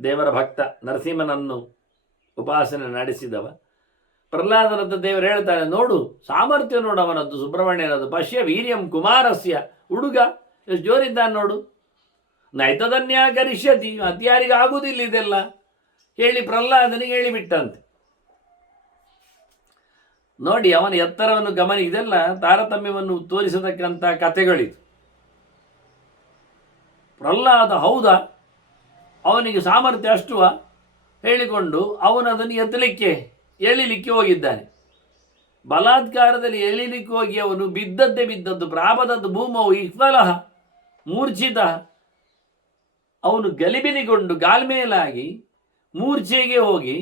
ದೇವರ ಭಕ್ತ, ನರಸಿಂಹನನ್ನು ಉಪಾಸನೆ ನಡೆಸಿದವ ಪ್ರಹ್ಲಾದನಂತ ದೇವರು ಹೇಳ್ತಾನೆ, ನೋಡು ಸಾಮರ್ಥ್ಯ ನೋಡು ಅವನದ್ದು, ಸುಬ್ರಹ್ಮಣ್ಯನದ್ದು. ಪಶ್ಯ ವೀರ್ಯಂ ಕುಮಾರಸ್ಯ, ಹುಡುಗ ಎಷ್ಟು ಜೋರಿದ್ದಾನೆ ನೋಡು. ನೈತದನ್ಯ ಕರಿಷ್ಯತಿ, ಅತ್ಯಾರಿಗೆ ಆಗುವುದಿಲ್ಲ ಇದೆಲ್ಲ ಹೇಳಿ ಪ್ರಹ್ಲಾದನಿಗೆ ಹೇಳಿಬಿಟ್ಟಂತೆ. ನೋಡಿ ಅವನ ಎತ್ತರವನ್ನು ಗಮನ, ಇದೆಲ್ಲ ತಾರತಮ್ಯವನ್ನು ತೋರಿಸತಕ್ಕಂಥ ಕಥೆಗಳಿದು. ಪ್ರಹ್ಲಾದ ಹೌದಾ, ಅವನಿಗೆ ಸಾಮರ್ಥ್ಯ ಅಷ್ಟುವ ಹೇಳಿಕೊಂಡು ಅವನದನ್ನು ಎಳಿಲಿಕ್ಕೆ ಹೋಗಿದ್ದಾನೆ. ಬಲಾತ್ಕಾರದಲ್ಲಿ ಎಳಿಲಿಕ್ಕೆ ಹೋಗಿ ಅವನು ಬಿದ್ದದ್ದು ಪ್ರಾಪದದ್ದು ಭೂಮವು ಇಫಲಃ ಮೂರ್ಛಿತ. ಅವನು ಗಲಿಬಿಲಿಗೊಂಡು ಗಾಲ್ಮೇಲಾಗಿ ಮೂರ್ಛೆಗೆ ಹೋಗಿ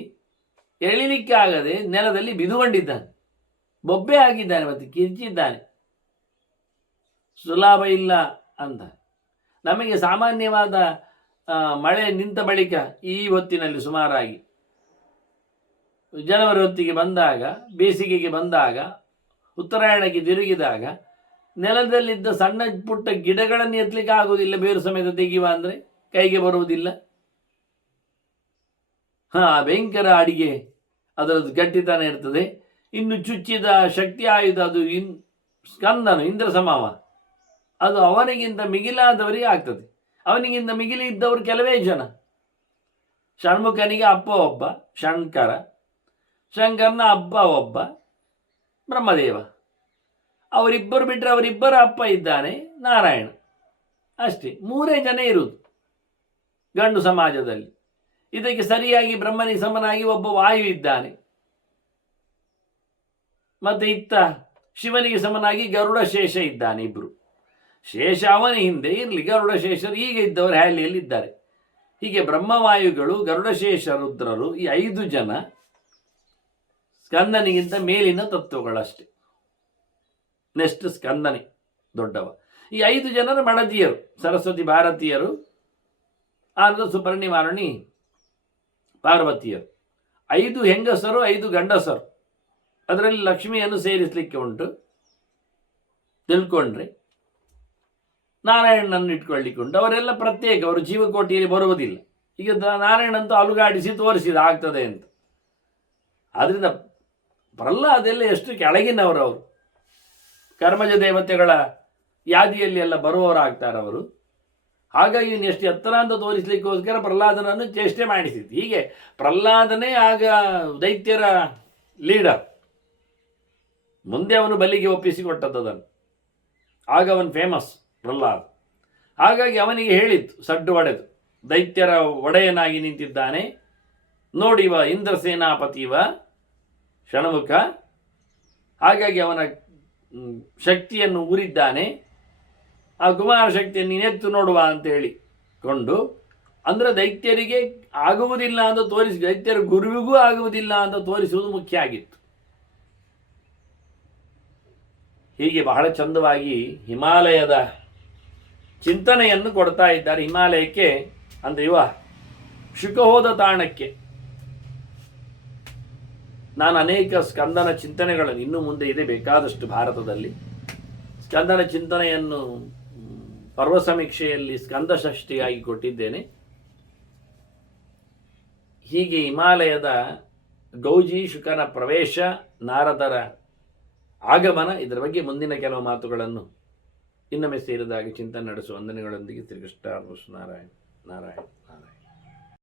ಎಳಿಲಿಕ್ಕೆ ಆಗದೆ ನೆಲದಲ್ಲಿ ಬಿದುಕೊಂಡಿದ್ದಾನೆ, ಬೊಬ್ಬೆ ಆಗಿದ್ದಾನೆ, ಮತ್ತು ಕಿರ್ಚಿದ್ದಾನೆ. ಸುಲಭ ಇಲ್ಲ ಅಂತ. ನಮಗೆ ಸಾಮಾನ್ಯವಾದ ಮಳೆ ನಿಂತ ಬಳಿಕ ಈ ಹೊತ್ತಿನಲ್ಲಿ ಸುಮಾರಾಗಿ ಜನವರಿ ಹೊತ್ತಿಗೆ ಬಂದಾಗ, ಬೇಸಿಗೆಗೆ ಬಂದಾಗ, ಉತ್ತರಾಯಣಕ್ಕೆ ತಿರುಗಿದಾಗ ನೆಲದಲ್ಲಿದ್ದ ಸಣ್ಣ ಪುಟ್ಟ ಗಿಡಗಳನ್ನು ಎತ್ತಲಿಕ್ಕೆ ಆಗುವುದಿಲ್ಲ. ಬೇರು ಸಮೇತ ತೆಗೆಯುವ ಅಂದರೆ ಕೈಗೆ ಬರುವುದಿಲ್ಲ. ಭಯಂಕರ ಅಡಿಗೆ, ಅದರದ್ದು ಗಟ್ಟಿತನ ಇರ್ತದೆ. ಇನ್ನು ಚುಚ್ಚಿದ ಶಕ್ತಿ ಆಯುಧ ಅದು ಸ್ಕಂದನು, ಇಂದ್ರ ಸಮಾವ, ಅದು ಅವನಿಗಿಂತ ಮಿಗಿಲಾದವರಿಗೆ ಆಗ್ತದೆ. ಅವನಿಗಿಂತ ಮಿಗಿಲಿ ಇದ್ದವರು ಕೆಲವೇ ಜನ. ಷಣ್ಮುಖನಿಗೆ ಅಪ್ಪ ಒಬ್ಬ ಶಂಕರ, ಶಂಕರನ ಅಪ್ಪ ಒಬ್ಬ ಬ್ರಹ್ಮದೇವ. ಅವರಿಬ್ಬರು ಬಿಟ್ಟರೆ ಅವರಿಬ್ಬರ ಅಪ್ಪ ಇದ್ದಾನೆ ನಾರಾಯಣ. ಅಷ್ಟೇ, 3 ಜನ ಇರುವುದು ಗಂಡು ಸಮಾಜದಲ್ಲಿ. ಇದಕ್ಕೆ ಸರಿಯಾಗಿ ಬ್ರಹ್ಮನಿಗೆ ಸಮನಾಗಿ ಒಬ್ಬ ವಾಯು ಇದ್ದಾನೆ. ಮತ್ತೆ ಇತ್ತ ಶಿವನಿಗೆ ಸಮನಾಗಿ ಗರುಡ ಶೇಷ ಇದ್ದಾನೆ. ಇಬ್ಬರು. ಶೇಷ ಅವನ ಹಿಂದೆ ಇರಲಿ, ಗರುಡ ಶೇಷರು ಈಗ ಇದ್ದವರು ಹ್ಯಾಲಿಯಲ್ಲಿ ಇದ್ದಾರೆ. ಹೀಗೆ ಬ್ರಹ್ಮವಾಯುಗಳು, ಗರುಡಶೇಷ ರುದ್ರರು, ಈ 5 ಜನ ಸ್ಕಂದನಿಗಿಂತ ಮೇಲಿನ ತತ್ವಗಳಷ್ಟೇ. ನೆಕ್ಸ್ಟ್ ಸ್ಕಂದನಿ ದೊಡ್ಡವ. ಈ 5 ಜನರ ಮಡದಿಯರು ಸರಸ್ವತಿ ಭಾರತೀಯರು, ಆನಂದ ಸುಪರ್ಣಿವಾರಣಿ ಪಾರ್ವತಿಯರು. 5 ಹೆಂಗಸರು, 5 ಗಂಡಸರು. ಅದರಲ್ಲಿ ಲಕ್ಷ್ಮಿಯನ್ನು ಸೇರಿಸಲಿಕ್ಕೆ ಉಂಟು. ತಿಳ್ಕೊಂಡ್ರೆ ನಾರಾಯಣನನ್ನು ಇಟ್ಕೊಳ್ಳಿಕ್ಕೆ ಉಂಟು. ಅವರೆಲ್ಲ ಪ್ರತ್ಯೇಕ, ಅವರು ಜೀವಕೋಟಿಯಲ್ಲಿ ಬರುವುದಿಲ್ಲ. ಈಗ ನಾರಾಯಣಂತೂ ಅಲುಗಾಡಿಸಿ ತೋರಿಸಿದ ಆಗ್ತದೆ ಅಂತ. ಆದ್ದರಿಂದ ಪ್ರಹ್ಲಾದೆಲ್ಲ ಎಷ್ಟು ಕೆಳಗಿನವರವರು, ಕರ್ಮಜ ದೇವತೆಗಳ ಯಾದಿಯಲ್ಲಿ ಎಲ್ಲ ಬರುವವರಾಗ್ತಾರೆ ಅವರು. ಹಾಗಾಗಿ ಇನ್ನು ಎಷ್ಟು ಎತ್ತರ ಅಂತ ತೋರಿಸಲಿಕ್ಕೋಸ್ಕರ ಪ್ರಹ್ಲಾದನನ್ನು ಚೇಷ್ಟೆ ಮಾಡಿಸಿತ್ತು. ಹೀಗೆ ಪ್ರಹ್ಲಾದನೇ ಆಗ ದೈತ್ಯರ ಲೀಡರ್. ಮುಂದೆ ಅವನು ಬಲಿಗೆ ಒಪ್ಪಿಸಿಕೊಟ್ಟದ್ದನ್ನು. ಆಗ ಅವನು ಫೇಮಸ್ ಪ್ರಹ್ಲಾದ. ಹಾಗಾಗಿ ಅವನಿಗೆ ಹೇಳಿತ್ತು, ಸಡ್ಡು ಹೊಡೆದು, ದೈತ್ಯರ ಒಡೆಯನಾಗಿ ನಿಂತಿದ್ದಾನೆ ನೋಡಿವ, ಇಂದ್ರ ಸೇನಾಪತಿವ ಷಣ್ಮುಖ. ಹಾಗಾಗಿ ಅವನ ಶಕ್ತಿಯನ್ನು ಊರಿದ್ದಾನೆ. ಆ ಕುಮಾರ ಶಕ್ತಿಯನ್ನು ನೀನೆತ್ತು ನೋಡುವ ಅಂತ ಹೇಳಿಕೊಂಡು, ಅಂದರೆ ದೈತ್ಯರಿಗೆ ಆಗುವುದಿಲ್ಲ ಅಂತ ತೋರಿಸಿ, ದೈತ್ಯರ ಗುರುವಿಗೂ ಆಗುವುದಿಲ್ಲ ಅಂತ ತೋರಿಸುವುದು ಮುಖ್ಯ ಆಗಿತ್ತು. ಹೀಗೆ ಬಹಳ ಚಂದವಾಗಿ ಹಿಮಾಲಯದ ಚಿಂತನೆಯನ್ನು ಕೊಡ್ತಾ ಇದ್ದಾರೆ. ಹಿಮಾಲಯಕ್ಕೆ ಅಂದರೆ ಇವ ಶುಕ ಹೋದ ತಾಣಕ್ಕೆ ನಾನು ಅನೇಕ ಸ್ಕಂದನ ಚಿಂತನೆಗಳನ್ನು, ಇನ್ನೂ ಮುಂದೆ ಇದೆ ಬೇಕಾದಷ್ಟು ಭಾರತದಲ್ಲಿ, ಸ್ಕಂದನ ಚಿಂತನೆಯನ್ನು ಪರ್ವ ಸಮೀಕ್ಷೆಯಲ್ಲಿ ಸ್ಕಂದ ಷಷ್ಠಿಯಾಗಿ ಕೊಟ್ಟಿದ್ದೇನೆ. ಹೀಗೆ ಹಿಮಾಲಯದ ಗೌಜಿ ಶುಕನ ಪ್ರವೇಶ, ನಾರದರ ಆಗಮನ, ಇದರ ಬಗ್ಗೆ ಮುಂದಿನ ಕೆಲವು ಮಾತುಗಳನ್ನು ಇನ್ನೊಮ್ಮೆ ಸೇರಿದಾಗ ಚಿಂತನೆ ನಡೆಸುವ ವಂದನೆಗಳೊಂದಿಗೆ ಶ್ರೀಕೃಷ್ಣ ನಾರಾಯಣ ನಾರಾಯಣ ನಾರಾಯಣ.